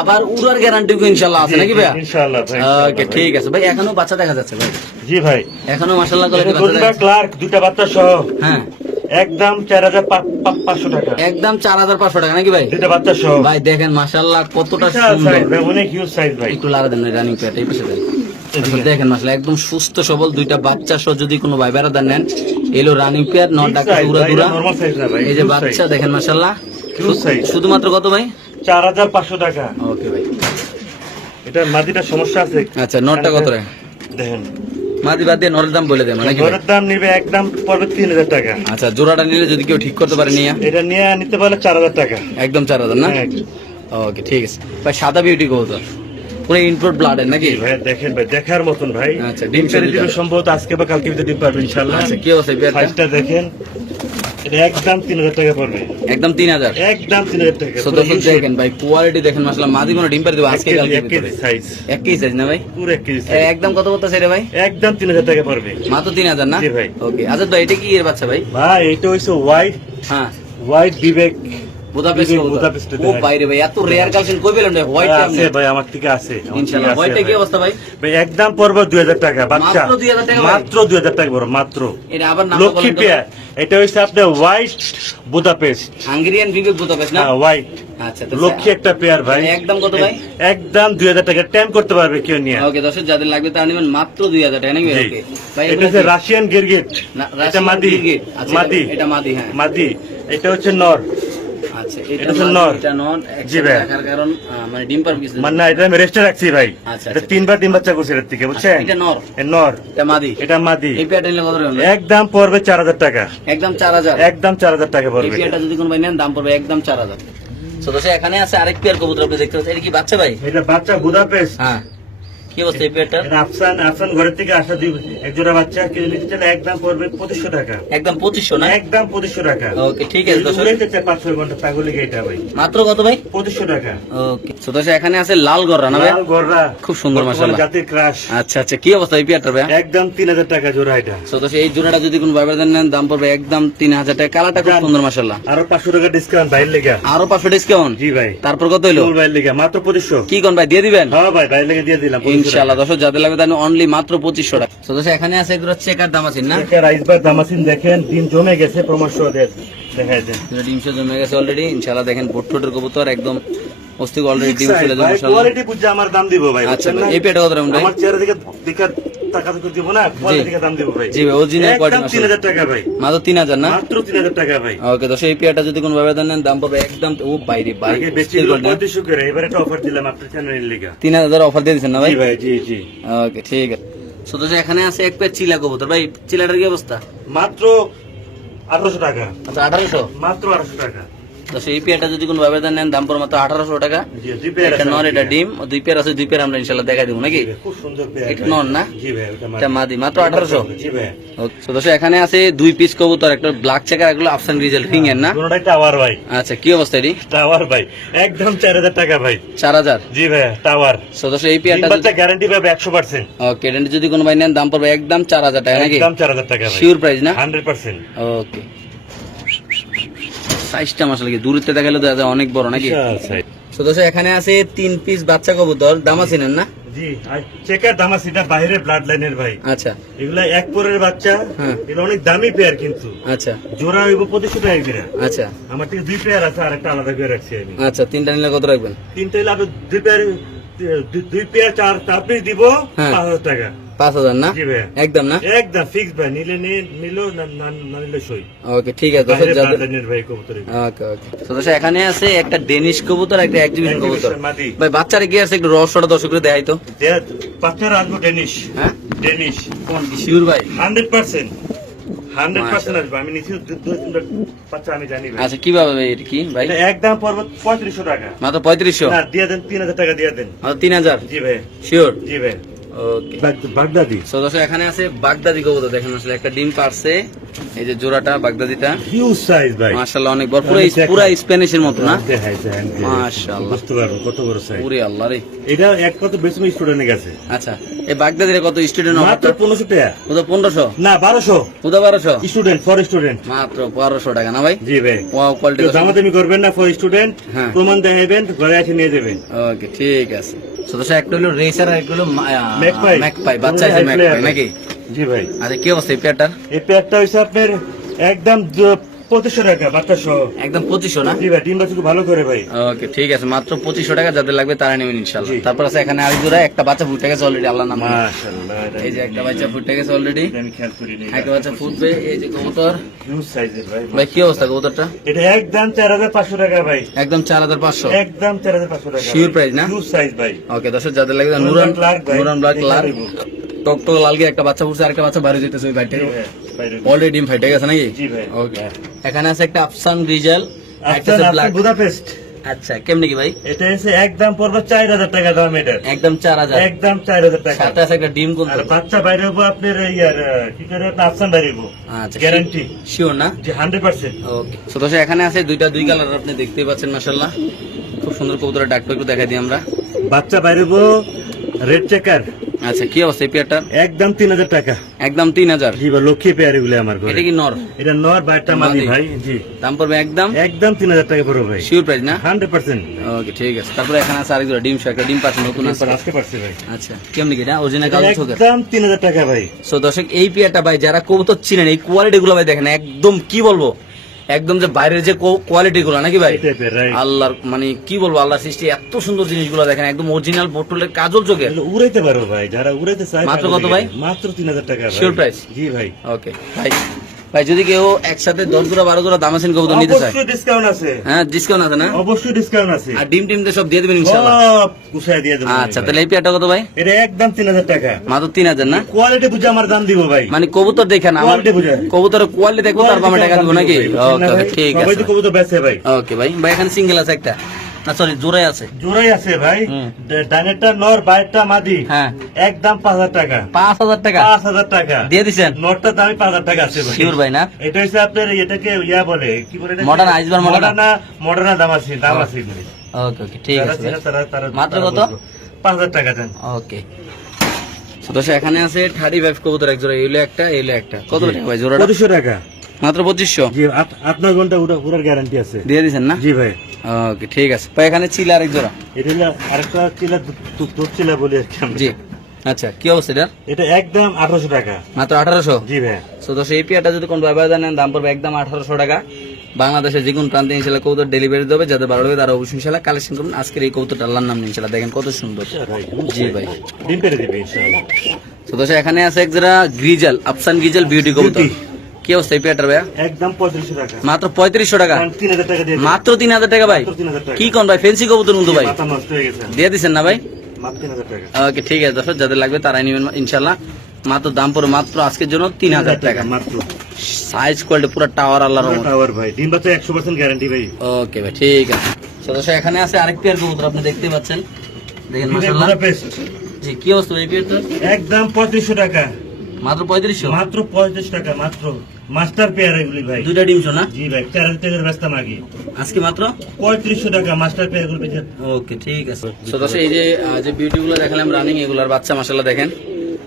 আবার উড়ার গ্যারান্টি ইনশাআল্লাহ আছে নাকি ভাই? ইনশাআল্লাহ ভাই। ওকে ঠিক আছে ভাই। এখনো বাচ্চা দেখা যাচ্ছে ভাই? জি ভাই। এখনো মাশাআল্লাহ করে বাচ্চা দেখা যাচ্ছে। ক্লার্ক দুইটা বাচ্চা সহ হ্যাঁ, একদম 4500 টাকা। একদম 4500 টাকা নাকি ভাই? দুইটা বাচ্চা সহ ভাই দেখেন মাশাআল্লাহ কতটা বিশাল সুন্দর। size ভাই, অনেক হিউজ সাইজ ভাই। একটু লাগা দেন রানিং পেয়ারটা এই পাশে দেন। দেখেন মাশাআল্লাহ একদম সুস্থ সবল দুইটা বাচ্চা সহ যদি কোনো ভাই বেড়াদার নেন, এলো রানিং পেয়ার, নট ডাকা পুরা দুরা। নরমাল সাইজ না ভাই। এই যে বাচ্চা দেখেন মাশাআল্লাহ, হিউজ সাইজ। শুধুমাত্র কত ভাই? 4500 টাকা। ওকে ভাই। এটা মাটিটা সমস্যা আছে। আচ্ছা, নটটা কত রে? দেখেন মাদি বাদ দিয়ে নরের দাম বলে দেন নাকি ভাই? ঘরের দাম নিবে একদম পড়বে 3000 টাকা। আচ্ছা, জোড়াটা নিলে যদি কেউ ঠিক করতে পারে নিয়ে, এটা নিয়ে নিতে পারলে 4000 টাকা। একদম 4000 না? হ্যাঁ। ওকে ঠিক আছে ভাই। সাদা বিউটি কবুতর, পুরো ইনপুট ব্লাডের নাকি? ভাই দেখেন ভাই, দেখার মতন ভাই। আচ্ছা, ডিম ডিম পেড়ে পেড়ে দিবে দিবে। সম্ভবত আজকে বা কালকে ভিতরে ডিম পারবে ইনশাআল্লাহ। আচ্ছা, কি অবস্থা পেয়ারটা? সাইজটা দেখেন, এটা একদম 3000 টাকা পড়বে, একদম 3000। একদম 3000 টাকা। So, দর্শক দেখেন ভাই কোয়ালিটি দেখেন মাশাআল্লাহ, মাদি কোনো ডিম পারে দেবো আজকে কালকে এক কেজি সাইজ, এক কেজি সাইজ না ভাই? পুরো 1 কেজি এ, সাইজ, একদম কত বলতেছে রে ভাই? একদম 3000 টাকা পড়বে। মাত্র 3000 না? জি ভাই। ওকে আজাদ ভাই এটা কি এর বাচ্চা ভাই? ভাই এটা হইছে হোয়াইট, হ্যাঁ হোয়াইট বিবেক বুদাপেস্ট বিবেক কবুতর। বুদাপেস্ট ও ভাই রে ভাই এত রেয়ার কালেকশন কই পেলেন ভাই? হোয়াইট আছে ভাই, আমার থেকে আছে, আমার থেকে ইনশাআল্লাহ। আছে হোয়াইটটা কি ভাই। অবস্থা ভাই? ভাই একদম পড়বে 2000 টাকা বাচ্চা, মাত্র 2000 টাকা ভাই? মাত্র 2000 টাকা বড়, মাত্র। এটা আবার নাম লক্ষ্মী পেয়ার, এটা হইছে আপনার হোয়াইট বুদাপেস্ট, হাঙ্গেরিয়ান বিবেক বুদাপেস্ট না? হ্যাঁ হোয়াইট আচ্ছা তো লক্ষ্মী একটা পেয়ার ভাই। একদম কত ভাই? একদম 2000 টাকা, টাইম করতে পারবে কেউ নিয়ে। ওকে দর্শক যাদের লাগবে তারা নেবেন মাত্র 2000 টাকা নাকি? জি। ওকে ভাই এটা এগুলো হচ্ছে কি? রাশিয়ান গিরগিট, না, এটা রাশিয়ান মাদি, গিরগিট। আচ্ছা, মাদি, এটা মাদি, হ্যাঁ। মাদি। এটা হচ্ছে নর, আচ্ছা এটা এটা হচ্ছে মাদি, নর। এটা নন। জি ভাই। দেখার কারণ মানে ডিম পার কিছু মানে না, এটা আমি রেস্টে রাখছি ভাই। আচ্ছা, এটা আচ্ছা। 3বার ডিম বাচ্চা করছে এর থেকে, বুঝছেন? এটা নর, এ নর, এটা মাদি। এটা মাদি। এই পেয়ারটা নিলে কত টাকা? একদম পড়বে 4000 টাকা, একদম 4000। একদম 4000 টাকা এই পড়বে। পেয়ারটা যদি কোনো ভাই নেন দাম পড়বে একদম 4000। তো দর্শক এখানে আছে আরেক পেয়ার কবুতর আপনি দেখতে পাচ্ছেন, এটা কি বাচ্চা ভাই? এটা বাচ্চা বুদাপেস্ট, হ্যাঁ কি অবস্থা এই পেয়ারটার? এটা আফসান, আফসান ঘরের থেকে আসা এক জোড়া বাচ্চা কিনে নিতে চাইলে একদম পড়বে 2500 টাকা, একদম 2500 না? একদম 2500 টাকা। ওকে ঠিক আছে দর্শক। উড়াইতে চাই 5-6 ঘন্টা পাগলি এটা ভাই, মাত্র কত ভাই? 2500 টাকা। ওকে তো দর্শক এখানে আছে লাল গররা না ভাই? লাল গররা, খুব সুন্দর বর্তমানে মাশাআল্লাহ। জাতির ক্রাশ, আচ্ছা আচ্ছা কি অবস্থা এই পেয়ারটার ভাই? একদম 3000 টাকা জোড়া এটা। তো দর্শক এই জোড়াটা যদি কোনো ভাইবার নেন দাম পড়বে একদম 3000 টাকা। কালারটা খুব সুন্দর মাশাআল্লাহ। আরো 500 টাকা ডিসকাউন্ট ভাইয়ের লেগা। আরো 500 ডিসকাউন্ট? জি ভাই। তারপর কত হলো? ফুল ভাইয়ের লেগা মাত্র 2500। কি কোন ভাই দিয়ে দিবেন? হ্যাঁ ভাই, ভাইয়ের লেগে দিয়ে দিলাম 2500 ইনশাআল্লাহ দর্শক যাদের লাগবে তাহলে অনলি মাত্র 2500 টাকা। তো দর্শক এখানে আছে এগুলো চেকার দাম আছে না? টাকা। রাইসবার দামাসিন দেখেন, ডিম জমে গেছে, প্রমাণ সহ দেখাই দেন। এটা ডিম সে জমে গেছে অলরেডি। ইনশাআল্লাহ দেখেন ভোট-টোটের কবুতর একদম অস্তিক অলরেডি ডিম ফেলে দেবে ভাই মাশাআল্লাহ। কোয়ালিটি বুঝে আমার দাম দিব ভাই, আচ্ছা বুঝছেন ভাই না? এই পেয়ারটা কত রাখুন ভাই? আমার চেহারা দিকে টাকা তো দিব না, কোয়ালিটি দিকে দাম দিব ভাই। জি ভাই অরিজিনাল কোয়ালিটি একদম মাশাআল্লাহ। 3000 টাকা ভাই, মাত্র 3000 না? মাত্র 3000 টাকা ভাই। ওকে দর্শক এই পেয়ারটা যদি কোনো ভাবে নেন দাম পাবে একদম ও বাইরে আগে বাইরে বেশি 3500 করে, এবারে একটা অফার দিলাম আপনার চ্যানেলের লেগা। 3000 অফার দিয়ে দিচ্ছেন না ভাই? জি ভাই, জি জি। ওকে ঠিক আছে। তো দর্শক এখানে আছে এক পেয়ার চিলা কবুতর ভাই, চিলাটার কি অবস্থা? মাত্র 1800 টাকা, আচ্ছা 1800। মাত্র 1800 টাকা। দর্শক এই পেয়ারটা যদি কোনো ভাবে নেন দাম পড়বে মাত্র 1800 টাকা। জি, দুই পেয়ার এটা আছে নর, আমার এটা পেয়ার। ডিম, দুই পেয়ার আছে, দুই পেয়ার আমরা ইনশাআল্লাহ দেখাই দেবো নাকি? খুব সুন্দর পেয়ার। এটা ভাই। নর না? জি ভাই, ওটা এটা মাদি, মাত্র 1800। জি ভাই। তো দর্শক এখানে আছে দুই পিস কবুতর, একটা ব্ল্যাক চেকার, এগুলো আফসান রিজাল ফিং এর না? কোনটাই টাওয়ার ভাই, আচ্ছা কি অবস্থা এটি? টাওয়ার ভাই, একদম 4000 টাকা ভাই। 4000। জি ভাই, টাওয়ার। তো দর্শক এই পেয়ারটা বাচ্চা গ্যারান্টি পাবে 100%। ওকে এটা যদি কোনো ভাই নেন দাম পড়বে একদম 4000 টাকা নাকি? একদম 4000 টাকা ভাই, শিওর প্রাইস না? 100%। ওকে সাইজটা মাশাআল্লাহ কি দূরত্বে দেখালে তো এটা অনেক বড় নাকি? বিশাল size। তো দর্শক এখানে আছে 3 পিস বাচ্চা কবুতর, দাম আছে না? জি, আর চেকার দামাসিটা বাইরে ব্লাড লাইনের ভাই। আচ্ছা এগুলা এক পরের বাচ্চা, হ্যাঁ। এগুলো অনেক দামি পেয়ার কিন্তু। আচ্ছা জোড়া হইব 2500 টাকা করে। আচ্ছা আমার থেকে দুই পেয়ার আছে, আর একটা আলাদা করে রাখছি আমি। আচ্ছা তিনটা নিলে কত রাখবেন? তিনটে লাভ, দুই পেয়ার চার পিস দিব, হ্যাঁ। 5000 টাকা। 5000 না? জি ভাই, একদম না? একদম ফিক্স ভাই, নিলে নিলো, না নিলে সই। ওকে ঠিক আছে দর্শক বাইরে যাদের ব্লাড লাইনের ভাই কবুতর এগুলো। ওকে ওকে তো দর্শক এখানে আছে একটা ডেনিশ কবুতর, একটা এক্সিবিশন কবুতর মাদি। ভাই। বাচ্চারা কি আছে একটু রহস্যটা দর্শকদের দেখাই তো। বাচ্চারা আসবো ডেনিশ, হ্যাঁ ডেনিশ কোন কি শিওর ভাই? 100%, 100% আসবে। আমি নিচে দুই তিনটা বাচ্চা আমি জানি ভাই। আচ্ছা কিভাবে ভাই এটা কি ভাই? এটা একদম পড়বে 3500 টাকা। মাত্র 3500? না, দিয়ে দেন 3000 টাকা দিয়ে দেন। মাত্র 3000? জি ভাই, শিওর? জি ভাই। ওকে বাগদাদি তো দর্শক এখানে আছে বাগদাদি কবুতর, দেখেন আসলে একটা ডিম পারছে, এই যে জোড়াটা বাগদাদিটা হিউজ সাইজ ভাই। মাশাআল্লাহ অনেক বড়, পুরো স্প্যানিশের মতো না? দেখাই দেন, মাশাআল্লাহ বুঝতে পারবো কত বড় সাইজ। পুরি আল্লাহ রে। এটা এক কত বেশি স্টুডেন্টের কাছে আচ্ছা এই বাগদাদির কত স্টুডেন্ট? মাত্র 1500 টাকা। ওটা 1500? না 1200 ওটা 1200? Student, for student. মাত্র 1200 টাকা না ভাই? জি ভাই। Wow quality. দামাদামি করবেন না, ফর স্টুডেন্ট। হ্যাঁ। প্রমাণ দেখাবেন, ঘরে এসে নিয়ে যাবেন। ওকে ঠিক আছে। তো দর্শক একটা হলো রেসার আর একটা হলো ম্যাকপাই। ম্যাকপাই, বাচ্চা আছে ম্যাকপাই নাকি? জি ভাই। আচ্ছা কি অবস্থা এই পেয়ারটার? এই প্যাকটা হইছে আপনার একদম 2500 টাকা বাচ্চা সহ। একদম 2500 না? জি ভাই, ডিম বাচ্চা খুব ভালো করে ভাই। ওকে ঠিক আছে, মাত্র 2500 টাকা, যাদের লাগবে তারা নেবেন ইনশাআল্লাহ। জি। তারপর আছে এখানে আরেক জোড়া, একটা বাচ্চা ফুটে গেছে অলরেডি, আল্লাহ নাম। মাশাআল্লাহ, এই যে একটা বাচ্চা ফুটে গেছে অলরেডি, আমি খেয়াল করিনি। একটা বাচ্চা ফুটবে। এই যে কবুতর হিউজ সাইজের ভাই। ভাই, কি অবস্থা কবুতরটা? এটা একদম 4500 টাকা ভাই। একদম 4500? একদম 4500 টাকা। Sure price না? হিউজ সাইজ ভাই। ওকে দর্শক যাদের লাগবে নুরান নুরান ব্ল্যাক ভাই। নুরান ব্ল্যাক লাল দেখাই দেবো। টকটক লালকে একটা বাচ্চা ফুটছে, আরেকটা বাচ্চা বাইরে যেতেছে ওই বাইরে জি ভাই, বাইরে। অলরেডি ডিম ফাইটে গেছে নাকি? জি ভাই। ওকে এখানে আছে একটা আফসান রিজাল, একটা আচ্ছা, আছে আপনার ব্ল্যাক। বুদাপেস্ট। আচ্ছা কেমনি কি ভাই? এটা হচ্ছে একদম পড়বে 4000 টাকা দাম এটা, একদম 4000, একদম 4000 টাকা। সাথে আছে একটা ডিম কোন? আর বাচ্চা বাইরে হবো আপনার ইয়ার কি করে আপনার আফসান বাইরে হবো, আচ্ছা গ্যারান্টি শিওর না? যে 100%। ওকে সো দর্শক এখানে আছে দুই কালার আপনি দেখতেই পাচ্ছেন মাশাআল্লাহ, খুব সুন্দর কবুতরের ডাকটা একটু দেখাই দিই আমরা। বাচ্চা বাইরে হবো রেড চেকার, আচ্ছা কি অবস্থা এই পেয়ারটার? একদম 3000 টাকা। একদম 3000। জি ভাই, লক্ষ্মী পেয়ার এগুলো আমার ঘরে। এটা কি নর? এটা নর বাইরটা মাদি ভাই। জি দাম পড়বে একদম একদম 3000 টাকা পড়বে ভাই, শিওর প্রাইস না? 100%। ওকে ঠিক আছে। তারপরে এখানে আছে আরেক জোড়া ডিম শাক, একটা ডিম পাচ্ছে নতুন আছে। আসতে পারছে ভাই, আচ্ছা কেমনি কি এটা অরিজিনাল কালো চোখের? একদম 3000 টাকা ভাই। সো দর্শক এই পেয়ারটা ভাই যারা কবুতর চিনেন এই কোয়ালিটি গুলো ভাই দেখেন একদম কি বলবো, একদম যে বাইরের যে কোয়ালিটি গুলো নাকি ভাই এই টাইপের রাইট। আল্লাহর মানে কি বলবো, আল্লাহর সৃষ্টি এত সুন্দর জিনিসগুলো দেখেন একদম অরিজিনাল বোটলের কাজল চোখের। এগুলো উড়াইতে পারো ভাই, যারা উড়াইতে চায়। মাত্র কত ভাই? মাত্র 3000 টাকা ভাই। Sure price? জি ভাই। ওকে ভাই, ভাই যদি কেউ একসাথে 10 জোড়া 12 জোড়া দামাসিন কবুতর নিতে চায়, অবশ্যই ডিসকাউন্ট আছে, হ্যাঁ ডিসকাউন্ট আছে না? অবশ্যই ডিসকাউন্ট আছে। আর ডিম টিম সব দিয়ে দিবেন ইনশাআল্লাহ। সব গুছায় দিয়ে দেবো। আচ্ছা তাহলে এই পেয়ারটা কত ভাই? এটা একদম 3000 টাকা। মাত্র 3000 না? কোয়ালিটি বুঝে আমার দাম দিব ভাই। মানে কবুতর দেখেন আমার Quality বুঝে। কবুতরের কোয়ালিটি দেখবো তারপর আমরা টাকা দেবো নাকি? ওকে ঠিক সবাই আছে তো কবুতর বেচে ভাই। ওকে ভাই। ভাই এখানে সিঙ্গেল আছে একটা, না সরি জোড়াই আছে। জোড়াই আছে ভাই। হুম। ডানেরটা নর, বাইরটা মাদি। হ্যাঁ একদম 5000 টাকা। 5000 টাকা 5000 টাকা দিয়ে দিছেন? নটটা দামই 5000 টাকা আছে ভাই। শিওর ভাই না? এটা হচ্ছে আপনার এটাকে ইয়া বলে, কি বলে এটা? Modern আইসবার modern? মডার্ন দাম আছে, দাম আছে এগুলি। ওকে ওকে ঠিক যারা আছে চেনে ভাই। তারা মাত্র কত? 5000 টাকা দেন। ওকে সো দর্শক এখানে আছে 35 কবুতর এক জোড়া, এইলো একটা এইলো একটা। কত টাকা ভাই জোড়াটা? 2500 টাকা। মাত্র 2500 জি, আপনার ঘন্টা পুরার গ্যারান্টি আছে। দিয়ে দিছেন না? জি ভাই। ওকে ঠিক আছে ভাই। এখানে চিলা আরেক জোড়া। এটা হলো আরেকটা চিলা, দুধ চিলা বলি আর কি আমরা। জি আচ্ছা কি অবস্থা এটা? এটা একদম 1800 টাকা। মাত্র 1800? জি ভাই। সো দর্শক এই পেয়ারটা যদি কোন ব্যবহার নেন দাম পড়বে একদম 1800 টাকা। বাংলাদেশের যে কোনো প্রান্তে ইনশাল্লাহ কবুতর ডেলিভারি দেবে, যাদের ভালো লাগে তারা অবশ্যই ইনশাল্লাহ কালেকশন করুন। আজকের এই কবুতরটা আল্লাহর নাম নিয়ে ইনশাল্লাহ দেখেন কত সুন্দর। জি ভাই। ডিম পেরে দিবে ইনশাআল্লাহ। তো দর্শক এখানে আছে এক জোড়া গ্রিজাল, আফসান গ্রিজাল বিউটি কবুতর। কি অবস্থা এই পেয়ারটার ভাইয়া? একদম 3500 টাকা। মাত্র 3500 টাকা? 3000 টাকা দিয়ে দিন। মাত্র 3000 টাকা ভাই? মাত্র 3000 টাকা। কি কোন ভাই ফেন্সি কবুতর কিন্তু ভাই মাথা নষ্ট হয়ে গেছে। দিয়ে দিচ্ছেন না ভাই? মাত্র 3000 টাকা। ওকে ঠিক আছে দর্শক যাদের লাগবে তারাই নেবেন ইনশাল্লাহ। মাত্র দাম পড়ে মাত্র আজকের জন্য 3000 টাকা। মাত্র। সাইজ কোয়ালিটি পুরো টাওয়ার আল্লাহর রহমত। টাওয়ার ভাই, ডিম বাচ্চা 100% গ্যারান্টি ভাই। ওকে ভাই ঠিক আছে। তো দর্শক এখানে আছে আরেক পেয়ার কবুতর আপনি দেখতে পাচ্ছেন, দেখেন মাশাআল্লাহ। বুদাপেস্ট। জি কি অবস্থা এই পেয়ারটা? একদম 3500 টাকা। মাত্র 3500? মাত্র 35 টাকা মাত্র। মাস্টার পেয়ার এগুলি ভাই। দুইটা ডিম শো না? জি ভাই, 4000 টাকার ব্যস্ত মাগি। আজকে মাত্র 3500 টাকা মাস্টার পেয়ার এগুলো বেচে। ওকে ঠিক আছে। তো দর্শক এই যে যে বিউটি গুলো দেখালাম রানিং, এগুলার বাচ্চা মাশাআল্লাহ দেখেন।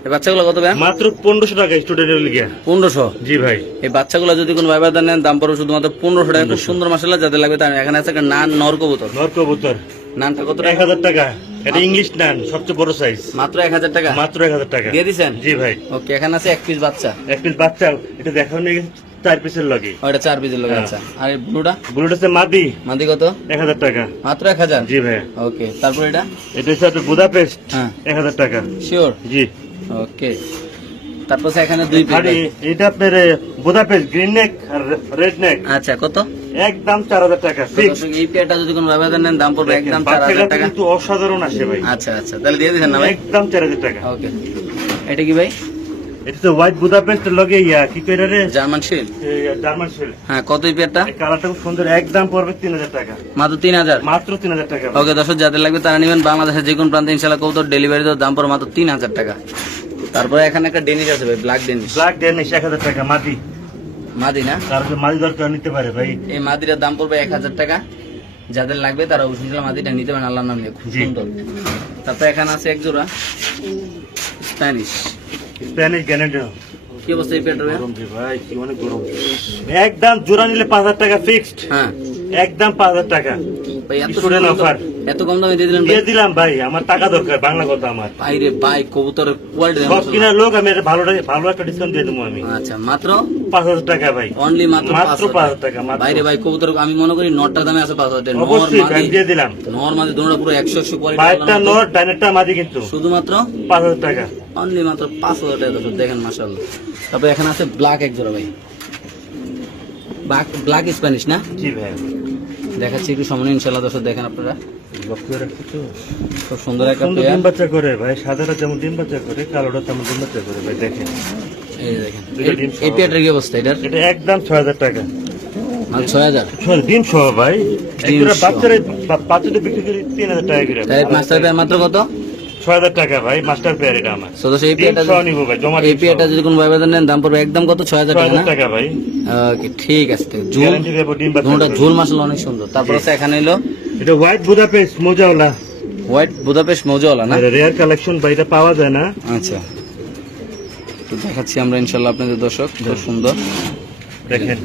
এই বাচ্চাগুলো কত ভাই? মাত্র 1500 টাকা স্টুডেন্টের লিগে। 1500? জি ভাই। এই বাচ্চাগুলো যদি কোনো ভাই বাদার নেন দাম পড়বে শুধুমাত্র 1500 টাকা। খুব সুন্দর মাশাআল্লাহ, যাদের লাগবে তার এখানে আছে একটা নান নর কবুতর। নর কবুতর নানটা কত টাকা? 1000 টাকা। এটা ইংলিশ নান, সবচেয়ে বড় সাইজ। মাত্র 1000 টাকা? মাত্র 1000 টাকা দিয়ে দিছেন? জি ভাই। ওকে এখানে আছে এক পিস বাচ্চা। এক পিস বাচ্চা, এটা দেখাও নিয়ে 4 পিসের লগে। ওটা 4 পিসের লোক। আচ্ছা আর এই ব্লুটা? ব্লুটা হচ্ছে মাদি। মাদি কত? 1000 টাকা। মাত্র 1000? জি ভাই। ওকে তারপর এটা? এটা হচ্ছে আপনার বুদাপেস্ট। হ্যাঁ 1000 টাকা। শিওর? জি। ওকে তারপর এখানে দুই পিস। আর এটা আপনার বুদাপেস্ট গ্রিন নেক আর রেড নেক। আচ্ছা কত? একদম 4000 টাকা ফিক্স। দর্শক এই পেয়ারটা যদি কোনো ব্যবধান নেন দাম পড়বে একদম 4000 টাকা। কিন্তু অসাধারণ আসে ভাই। আচ্ছা আচ্ছা তাহলে দিয়ে দিবেন না ভাই? একদম 4000 টাকা। ওকে এটা কি ভাই? এটা তো হোয়াইট বুদাপেস্ট লগে ইয়া কি কইরা রে, জার্মান শিল? জার্মান শেল। হ্যাঁ কত এই পেয়ারটা? এই কালারটা খুব সুন্দর, একদম পড়বে 3000 টাকা। মাত্র 3000? মাত্র 3000 টাকা। ওকে দর্শক যাদের লাগবে তারা নেবেন। বাংলাদেশের যে কোনো প্রান্তে ইনশাআল্লাহ কবুতর ডেলিভারি দেওয়ার দাম পড়বে মাত্র 3000 টাকা। তারপরে এখানে একটা ডেনিশ আছে ভাই, ব্ল্যাক ডেনিশ। ব্ল্যাক ডেনিশ 1000 টাকা মাদি। মাদি না? তার যে মাদি দরকার নিতে পারে ভাই। এই মাদিটার দাম পড়বে 1000 টাকা। যাদের লাগবে তারা অবশ্যই মাদিটা নিতে পারেন আল্লাহর নাম নিয়ে, খুব জি। সুন্দর। তারপর এখানে আছে এক জোড়া স্প্যানিশ। স্প্যানিশ গ্যানেডো। কি অবস্থা এই পেয়ারটার ভাই? গরম জি ভাই, কি অনেক গরম। একদম জোড়া নিলে 5000 টাকা ফিক্সড। হ্যাঁ একদম 5000 টাকা। ভাই এত স্টুডেন্ট সুন্দর অফার। এত কম দামে দিয়ে দিলেন ভাই? দিয়ে দিলাম ভাই, আমার টাকা দরকার, বাংলা কথা আমার। বাইরে ভাই কবুতরের কোয়ালিটি সব কিনা লোক, আমি একটা ভালো একটা ডিসকাউন্ট দিয়ে দেবো আমি। আচ্ছা মাত্র 5000 টাকা ভাই। অনলি মাত্র মাত্র 5000 টাকা মাত্র। বাইরে ভাই কবুতর আমি মনে করি নটটার দামে আছে 5000 টাকা। অবশ্যই ভাই, দিয়ে দিলাম। নর মাদি দুটোটা পুরো 100 কোয়ালিটি। বাইরটা নর, ডাইনেরটা মাদি, কিন্তু শুধুমাত্র 5000 টাকা। অনলি মাত্র 5000 টাকা দর্শক দেখেন মাশাআল্লাহ। তারপর এখানে আছে ব্ল্যাক এক জোড়া ভাই, ব্ল্যাক স্প্যানিশ না? জি ভাই। দেখাচ্ছি একটু সামনে ইনশাআল্লাহ দর্শক দেখেন আপনারা। লক্ষ্য রাখছো তো, খুব সুন্দর একটা সুন্দর পেয়ার। ডিম বাচ্চা করে ভাই, সাদাটা যেমন ডিম বাচ্চা করে, কালোটা তেমন ডিম বাচ্চা করে ভাই, দেখেন। এই যে দেখেন দুইটা ডিম এই পেয়ারটার কি অবস্থা এটার? এটা একদম 6000 টাকা। মাত্র 6000 ডিম সহ ভাই, ডিম একটা সহ। বাচ্চাদের বিক্রি করি 3000 টাকা করে। তাই মাস্টার পেয়ার মাত্র কত? 6000 টাকা ভাই, মাস্টার পেয়ার এটা আমার। তো এই ডিম পেয়ারটা সহ নিবো ভাই, জমা এই পেয়ারটা যদি কোনো ভাই নেন দাম পড়বে একদম কত? 6000 টাকা না? 6000 টাকা ভাই, ওকে ঠিক আছে। তো ঝোল গ্যারান্টি দেবো ডিম বাচ্চা দুটোটা করে। ঝোল মাশাআল্লাহ অনেক সুন্দর। তারপর আছে এখানে হলো এটা হোয়াইট বুদাপেস্ট মোজাওয়ালা, হোয়াইট বুদাপেস্ট মৌজাওয়ালা না? রেয়ার কালেকশন ভাই, এটা পাওয়া যায় না। আচ্ছা তো দেখাচ্ছি আমরা ইনশাআল্লাহ আপনাদের দর্শক, খুব সুন্দর। দেখেন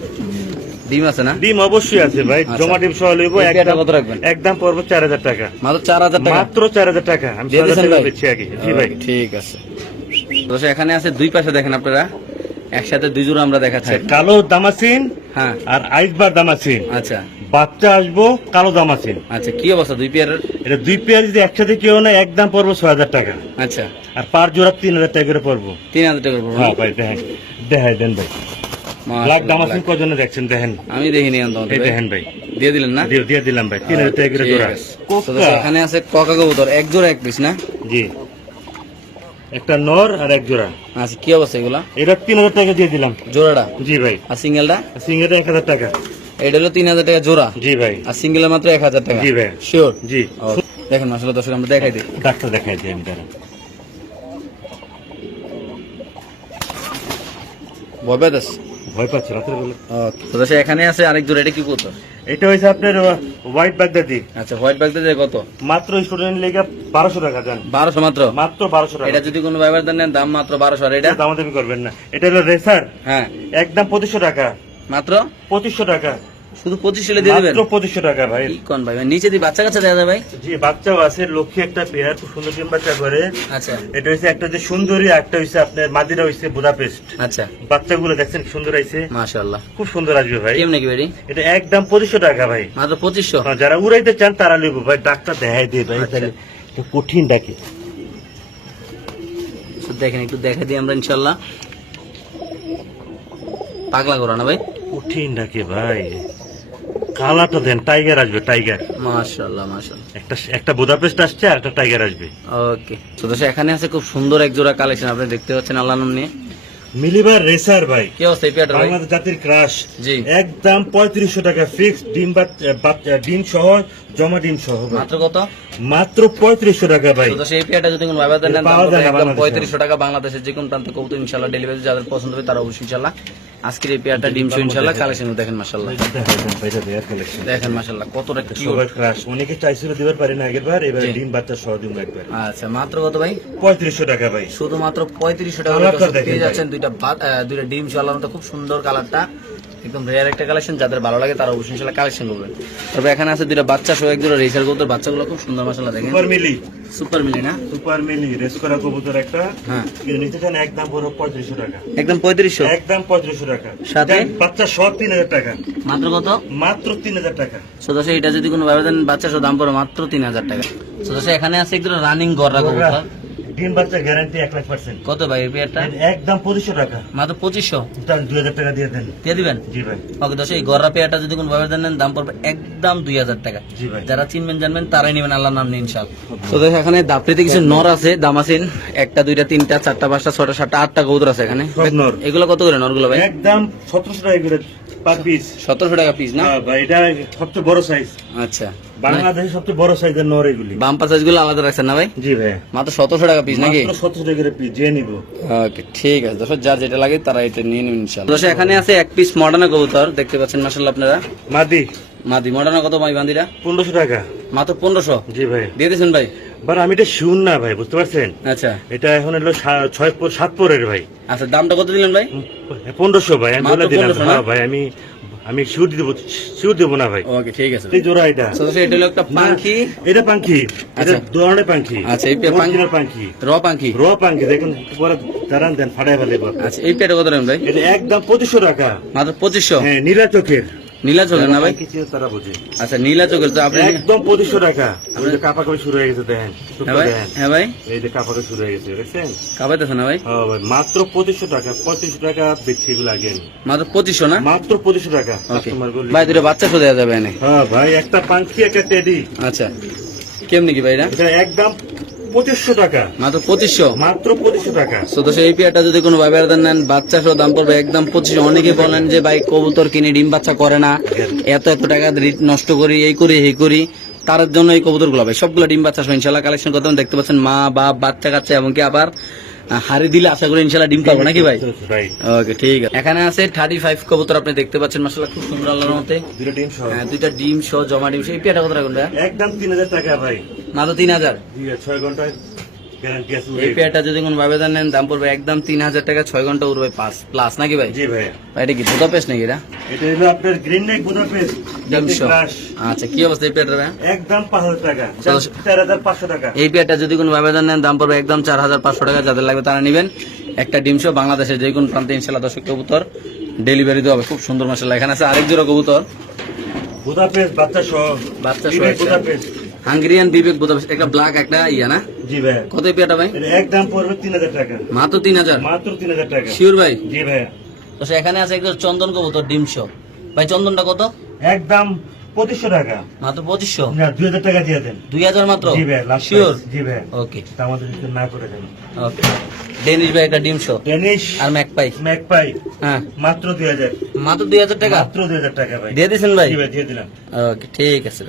ডিম আছে না? ডিম অবশ্যই আছে ভাই, আচ্ছা। জমা ডিম সহ লইবো। এই পেয়ারটা একদম কত রাখবেন? একদম পড়বো 4000 টাকা, মাত্র 4000 টাকা। মাত্র 4000 টাকা। আমি দিয়ে 6000 দিয়েছেন টাকা ভাই? বেচছি আগে। জি ভাই, ঠিক আছে। তো এখানে আছে দুই পাশে দেখেন আপনারা, একসাথে দুই জোড়া আমরা দেখাচ্ছি। কালো দামাসিন হ্যাঁ আর আইসবার দামাসিন, আচ্ছা বাচ্চা আসবো কালো দামাসিন। আচ্ছা কি অবস্থা দুই পেয়ারের? এটা দুই পেয়ার যদি একসাথে কেউ না, একদম পড়বো 6000 টাকা, আচ্ছা আর পার জোড়া 3000 টাকা করে পড়বো। 3000 টাকা পড়বে। হ্যাঁ ভাই, দেখেন দেখাই দেন ভাই, মাশাআল্লাহ, লাখ দামাসিন কজনে দেখছেন, দেখেন আমি দেখিনি আনতে এই দেখেন ভাই, দিয়ে দিলেন না? দিয়ে দিলাম ভাই, 3000 টাকা করে ঠিক জোড়া। আছে। তো এখানে আছে কোকা কবুতর, এক জোড়া এক পিস না? জি, একটা নর আর এক জোড়া। আচ্ছা কি অবস্থা এগুলা? এটা 3000 টাকা দিয়ে দিলাম। জোড়াটা জি ভাই, আর সিঙ্গেলটা? সিঙ্গেলটা 1000 টাকা। এটা হলো 3000 টাকা জোড়া, জি ভাই, আর সিঙ্গেলের মাত্র 1000 টাকা। জি ভাই, শিওর? জি। দেখেন মাশাআল্লাহ দর্শক আমরা দেখাই দিই। ডাক্তার দেখাই দিই আমি, দাঁড়ান। ভয় পেতেছ? ভয় পাচ্ছি রাতের বেলা। তো দর্শক এখানে আছে আরেক জোড়া, এটা কি কবুতর? এটা হয়েছে আপনার হোয়াইট বাগদাদি, আচ্ছা হোয়াইট ব্যাগটা যে কত? মাত্র স্টুডেন্ট লেগে 1200 টাকা দেন, 1200 মাত্র? মাত্র 1200 টাকা। এটা যদি কোনো ব্যবহার নেন দাম মাত্র 1200। আর এটা? দামাদামি করবেন না, এটা হলো রেসার, হ্যাঁ একদম 2500 টাকা, মাত্র 2500 টাকা, শুধু 2500 দিয়ে দিবেন? মাত্র 2500 টাকা ভাই। কি কোন ভাই, নিচে দিয়ে বাচ্চা কাচ্চা দেওয়া যায় ভাই? জি, বাচ্চাও আছে, লক্ষ্মী একটা পেয়ার, খুব সুন্দর ডিম বাচ্চা করে। আচ্ছা এটা হচ্ছে একটা যে সুন্দরী, একটা হচ্ছে আপনার মাদিরা হচ্ছে বুদাপেস্ট। আচ্ছা বাচ্চাগুলো দেখছেন কি সুন্দর আইছে, মাশাআল্লাহ। খুব সুন্দর আসবে ভাই। কেমন নাকি ভাই? এটা একদম 2500 টাকা ভাই, মাত্র 2500? হ্যাঁ, যারা উড়াইতে চান তারা নেব ভাই, ডাক্তার দেখাই দিয়ে ভাই, আচ্ছা। তাহলে একটু কঠিন ডাকে। তো দেখেন একটু দেখা দিই আমরা ইনশাআল্লাহ। পাগলা করা না ভাই? কঠিন ডাকে ভাই, কালাটা দেন, টাইগার আসবে, টাইগার। মাশাআল্লাহ মাশাআল্লাহ। একটা বুদাপেস্ট আসছে আর একটা টাইগার আসবে। ওকে তো দর্শক এখানে আছে খুব সুন্দর এক জোড়া কালেকশন, আপনি দেখতে পাচ্ছেন আল্লাহ নাম নিয়ে। মিলিবার রেসার ভাই, কি অবস্থা এই পেয়ারটা ভাই? বাংলাদেশ জাতির ক্রাশ, জি একদম 3500 টাকা ফিক্সড, ডিম সহ, জমা ডিম সহ ভাই। মাত্র কত? মাত্র 3500 টাকা ভাই। তো দর্শক এই পেয়ারটা যদি কোনো ব্যবহার নেন দাম পাওয়া যায় না একদম বাংলাদেশে। 3500 টাকা, বাংলাদেশের যে কোনো প্রান্তে কবুতর ইনশাআল্লাহ ডেলিভারি, যাদের পছন্দ হবে তারা অবশ্যই ইনশাআল্লাহ আজকের এই পেয়ারটা ডিম সহ ইনশাআল্লাহ কালেকশন দেখেন মাশাআল্লাহ। দেখেন মাশাআল্লাহ কতটা কিউট। সবাই ক্রাশ, অনেকে চাইছিল দিবার পারে না আগের বার, এবার জি। ডিম বাচ্চা সহ দিন একবার। আচ্ছা মাত্র কত ভাই? 3500 টাকা ভাই। শুধুমাত্র 3500 টাকা কালারটা দর্শক দেখেন পেয়ে ভাই। যাচ্ছেন দুইটা ডিম ইনশাআল্লাহ, খুব সুন্দর কালারটা, একদম রেয়ার একটা কালেকশন, যাদের ভালো লাগে তারা অবশ্যই ইনশাআল্লাহ কালেকশন করবেন। তবে এখানে আছে দুইটা বাচ্চা সহ এক জোড়া রেসার কবুতর, বাচ্চাগুলো খুব সুন্দর মাশাআল্লাহ দেখেন। সুপার মিলি, সুপার মিলি না? সুপার মিলি রেস করা কবুতর একটা, হ্যাঁ কিন্তু নিতে চান একদম পুরো 3500 টাকা, একদম 3500? একদম 3500 টাকা। সাথে? দেন, বাচ্চা সহ 3000 টাকা, মাত্র কত? মাত্র 3000 টাকা। সদস্য এটা যদি কোনো ব্যবধান বাচ্চা সহ দাম পড়ে মাত্র 3000 টাকা। সদস্য এখানে আছে একজন রানিং গররা কবুতর, ডিম বাচ্চা গ্যারান্টি 1,00,000%। কত ভাই এই পেয়ারটা? একদম 2500 টাকা, মাত্র 2500 তাহলে 2000 টাকা দিয়ে দেন। দিয়ে দিবেন? জি ভাই, ওকে দর্শক এই গররা পেয়ারটা যদি কোনো ব্যবধান নেন দাম পড়বে একদম 2000 টাকা। জি ভাই। যারা চিনবেন জানবেন তারাই নেবেন আল্লাহর নাম নিয়ে ইনশাআল্লাহ। তো দেখো এখানে দাপড়িতে কিছু নর আছে, দামাসিন, একটা দুইটা তিনটা চারটা পাঁচটা ছয়টা সাতটা আটটা কবুতর আছে এখানে। সব নর। এগুলো কত করে নরগুলো ভাই? একদম 1700 টাকা করে পার পিস। 1700 টাকা পিস না? হ্যাঁ ভাই, এটা সবচেয়ে বড় সাইজ, আচ্ছা বাংলাদেশের সবচেয়ে বড় সাইজের নর এগুলি। বাম্পার সাইজ গুলো আলাদা রাখছেন না ভাই? জি ভাই, মাত্র 1700 টাকা পিস নাকি? মাত্র 1700 টাকা করে পিস, যে নিব। ওকে ঠিক আছে দর্শক, যার যেটা লাগে তারা এটা নিয়ে নেবেন ইনশাআল্লাহ। দর্শক এখানে আছে এক পিস মডার্না কবুতর, দেখতে পাচ্ছেন মাশাআল্লাহ আপনারা। মাদি মাদি মডার্না কত ভাই বান্দিরা? 1500 টাকা। মাত্র 1500 জি ভাই, দিয়ে দিয়েছেন ভাই? বাট আমি এটা শিউর না ভাই, বুঝতে পারছেন? আচ্ছা এটা এখন হলো 7 পরের ভাই। আচ্ছা দামটা কত দিলেন ভাই? 1500 ভাই, আমি মাত্র বলে দিলাম। 1500 না? হ্যাঁ ভাই, আমি শিউর দেবো না ভাই। ওকে ঠিক আছে এই জোড়া এটা, তো দর্শক এটা হলো একটা পাখি। এটা পাখি, এটা আচ্ছা। ধরনের পাখি। আচ্ছা, এই Original পাখি, র পাখি। র পাখি, দেখুন পরে দাঁড়ান দেন, ফাটাই ফেলে। আচ্ছা এই পেয়ারটা কত নেবেন ভাই? এটা একদম 2500 টাকা। মাত্র 2500? হ্যাঁ, নীলা চোখের। নীলা চোখের না ভাই? কিছু তারা বোঝে। আচ্ছা নীলা চোখের, তো আপনি একদম 2500 টাকা। এই যে কাপাকাপি শুরু হয়ে গেছে, দেখেন হ্যাঁ ভাই, হ্যাঁ ভাই এই যে কাপাকাপি শুরু হয়ে গেছে, দেখছেন? কাবাইতেছে না ভাই? হ্যাঁ ভাই, মাত্র 2500 টাকা, 2500 টাকা বেচছি এগুলো আগে আমি। মাত্র 2500 না? মাত্র 2500 টাকা। ওকে কাস্টমার বললি। ভাই দুটো বাচ্চা শো দেওয়া যাবে এনে? হ্যাঁ ভাই, একটা পাখি একটা টেডি। আচ্ছা কেমনি কি ভাই এটা? এটা একদম 2500 টাকা, মাত্র 2500। মাত্র 2500 টাকা। তো দর্শক এই পেয়ারটা যদি কোনো ভাই বেড়াদার নেন বাচ্চা সহ দাম পড়বে একদম 2500। অনেকে বলেন যে ভাই কবুতর কিনে ডিম বাচ্চা করে না, এত এত টাকা নষ্ট করি, এই করি এই করি, তার জন্য এই কবুতর গুলো ভাই সবগুলো ডিম বাচ্চা সহ ইনশাল্লাহ কালেকশন করতে দেখতে পাচ্ছেন। মা বাপ বাচ্চা কাচ্চা এবং কি আবার হাড়ি দিলে আশা করি ইনশাল্লাহ ডিম পাবো নাকি ভাই? রাইট। ওকে ঠিক আছে। এখানে আছে 35 কবুতর আপনি দেখতে পাচ্ছেন মাশাআল্লাহ খুব সুন্দর আল্লাহর মতে। দুটো ডিম সহ। হ্যাঁ, দুইটা ডিম সহ জমা ডিম সহ। এই পেয়ারটা কত রাখুন ভাই? একদম 3000 টাকা ভাই। মাত্র 3000। 6 ঘন্টা গ্যারান্টি আছে। এই পেয়ারটা যদি কোনো ভাবে নেন দাম পড়বে একদম 3000 টাকা, 6 ঘন্টা উড়বে 5 প্লাস নাকি ভাই? জি ভাই। ভাই এটা কি বুদাপেস্ট নাকি এটা? এটা হলো আপনার গ্রিন নেক বুদাপেস্ট ডিম সহ। ক্লাস। আচ্ছা কি অবস্থা এই পেয়ারটা ভাই? একদম 5000 টাকা, চলো। 4500 টাকা। এই পেয়ারটা যদি কোনো ভাবে নেন দাম পড়বে একদম 4500 টাকা। যাদের লাগবে তারা নেবেন। একটা ডিম সহ বাংলাদেশের যে কোনো প্রান্তে ইনশাআল্লাহ দর্শক কবুতর ডেলিভারি দেওয়া হবে। খুব সুন্দর মাশাআল্লাহ। এখানে আছে আরেক জোড়া কবুতর, বুদাপেস্ট বাচ্চা সহ। বাচ্চা সহ বিবেক একটা। বুদাপেস্ট। হাঙ্গেরিয়ান বিবেক বুদাপেস্ট, একটা ব্ল্যাক একটা ইয়া না? জি ভাই। কত এই পেয়ারটা ভাই? এটা একদম পড়বে 3000 টাকা, মাত্র 3000। মাত্র 3000 টাকা। শিওর ভাই? জি ভাই। তো এখানে আছে একজন চন্দন কবুতর ডিম সহ। ভাই চন্দনটা কত? একদম 2500 টাকা। মাত্র 2500। না 2000 টাকা দিয়ে দেন। 2000 মাত্র? জি ভাই, লাস্ট শিওর? জি ভাই। ওকে তা আমাদের একটু না করে দেন। ওকে। ডেনিশ ভাই একটা ডিম সহ ডেনিশ আর ম্যাকপাই। ম্যাকপাই হ্যাঁ মাত্র 2000, মাত্র 2000 টাকা মাত্র 2000 টাকা ভাই। দিয়ে দিয়েছেন ভাই? জি ভাই দিয়ে দিলাম। ওকে ঠিক আছে ভাই।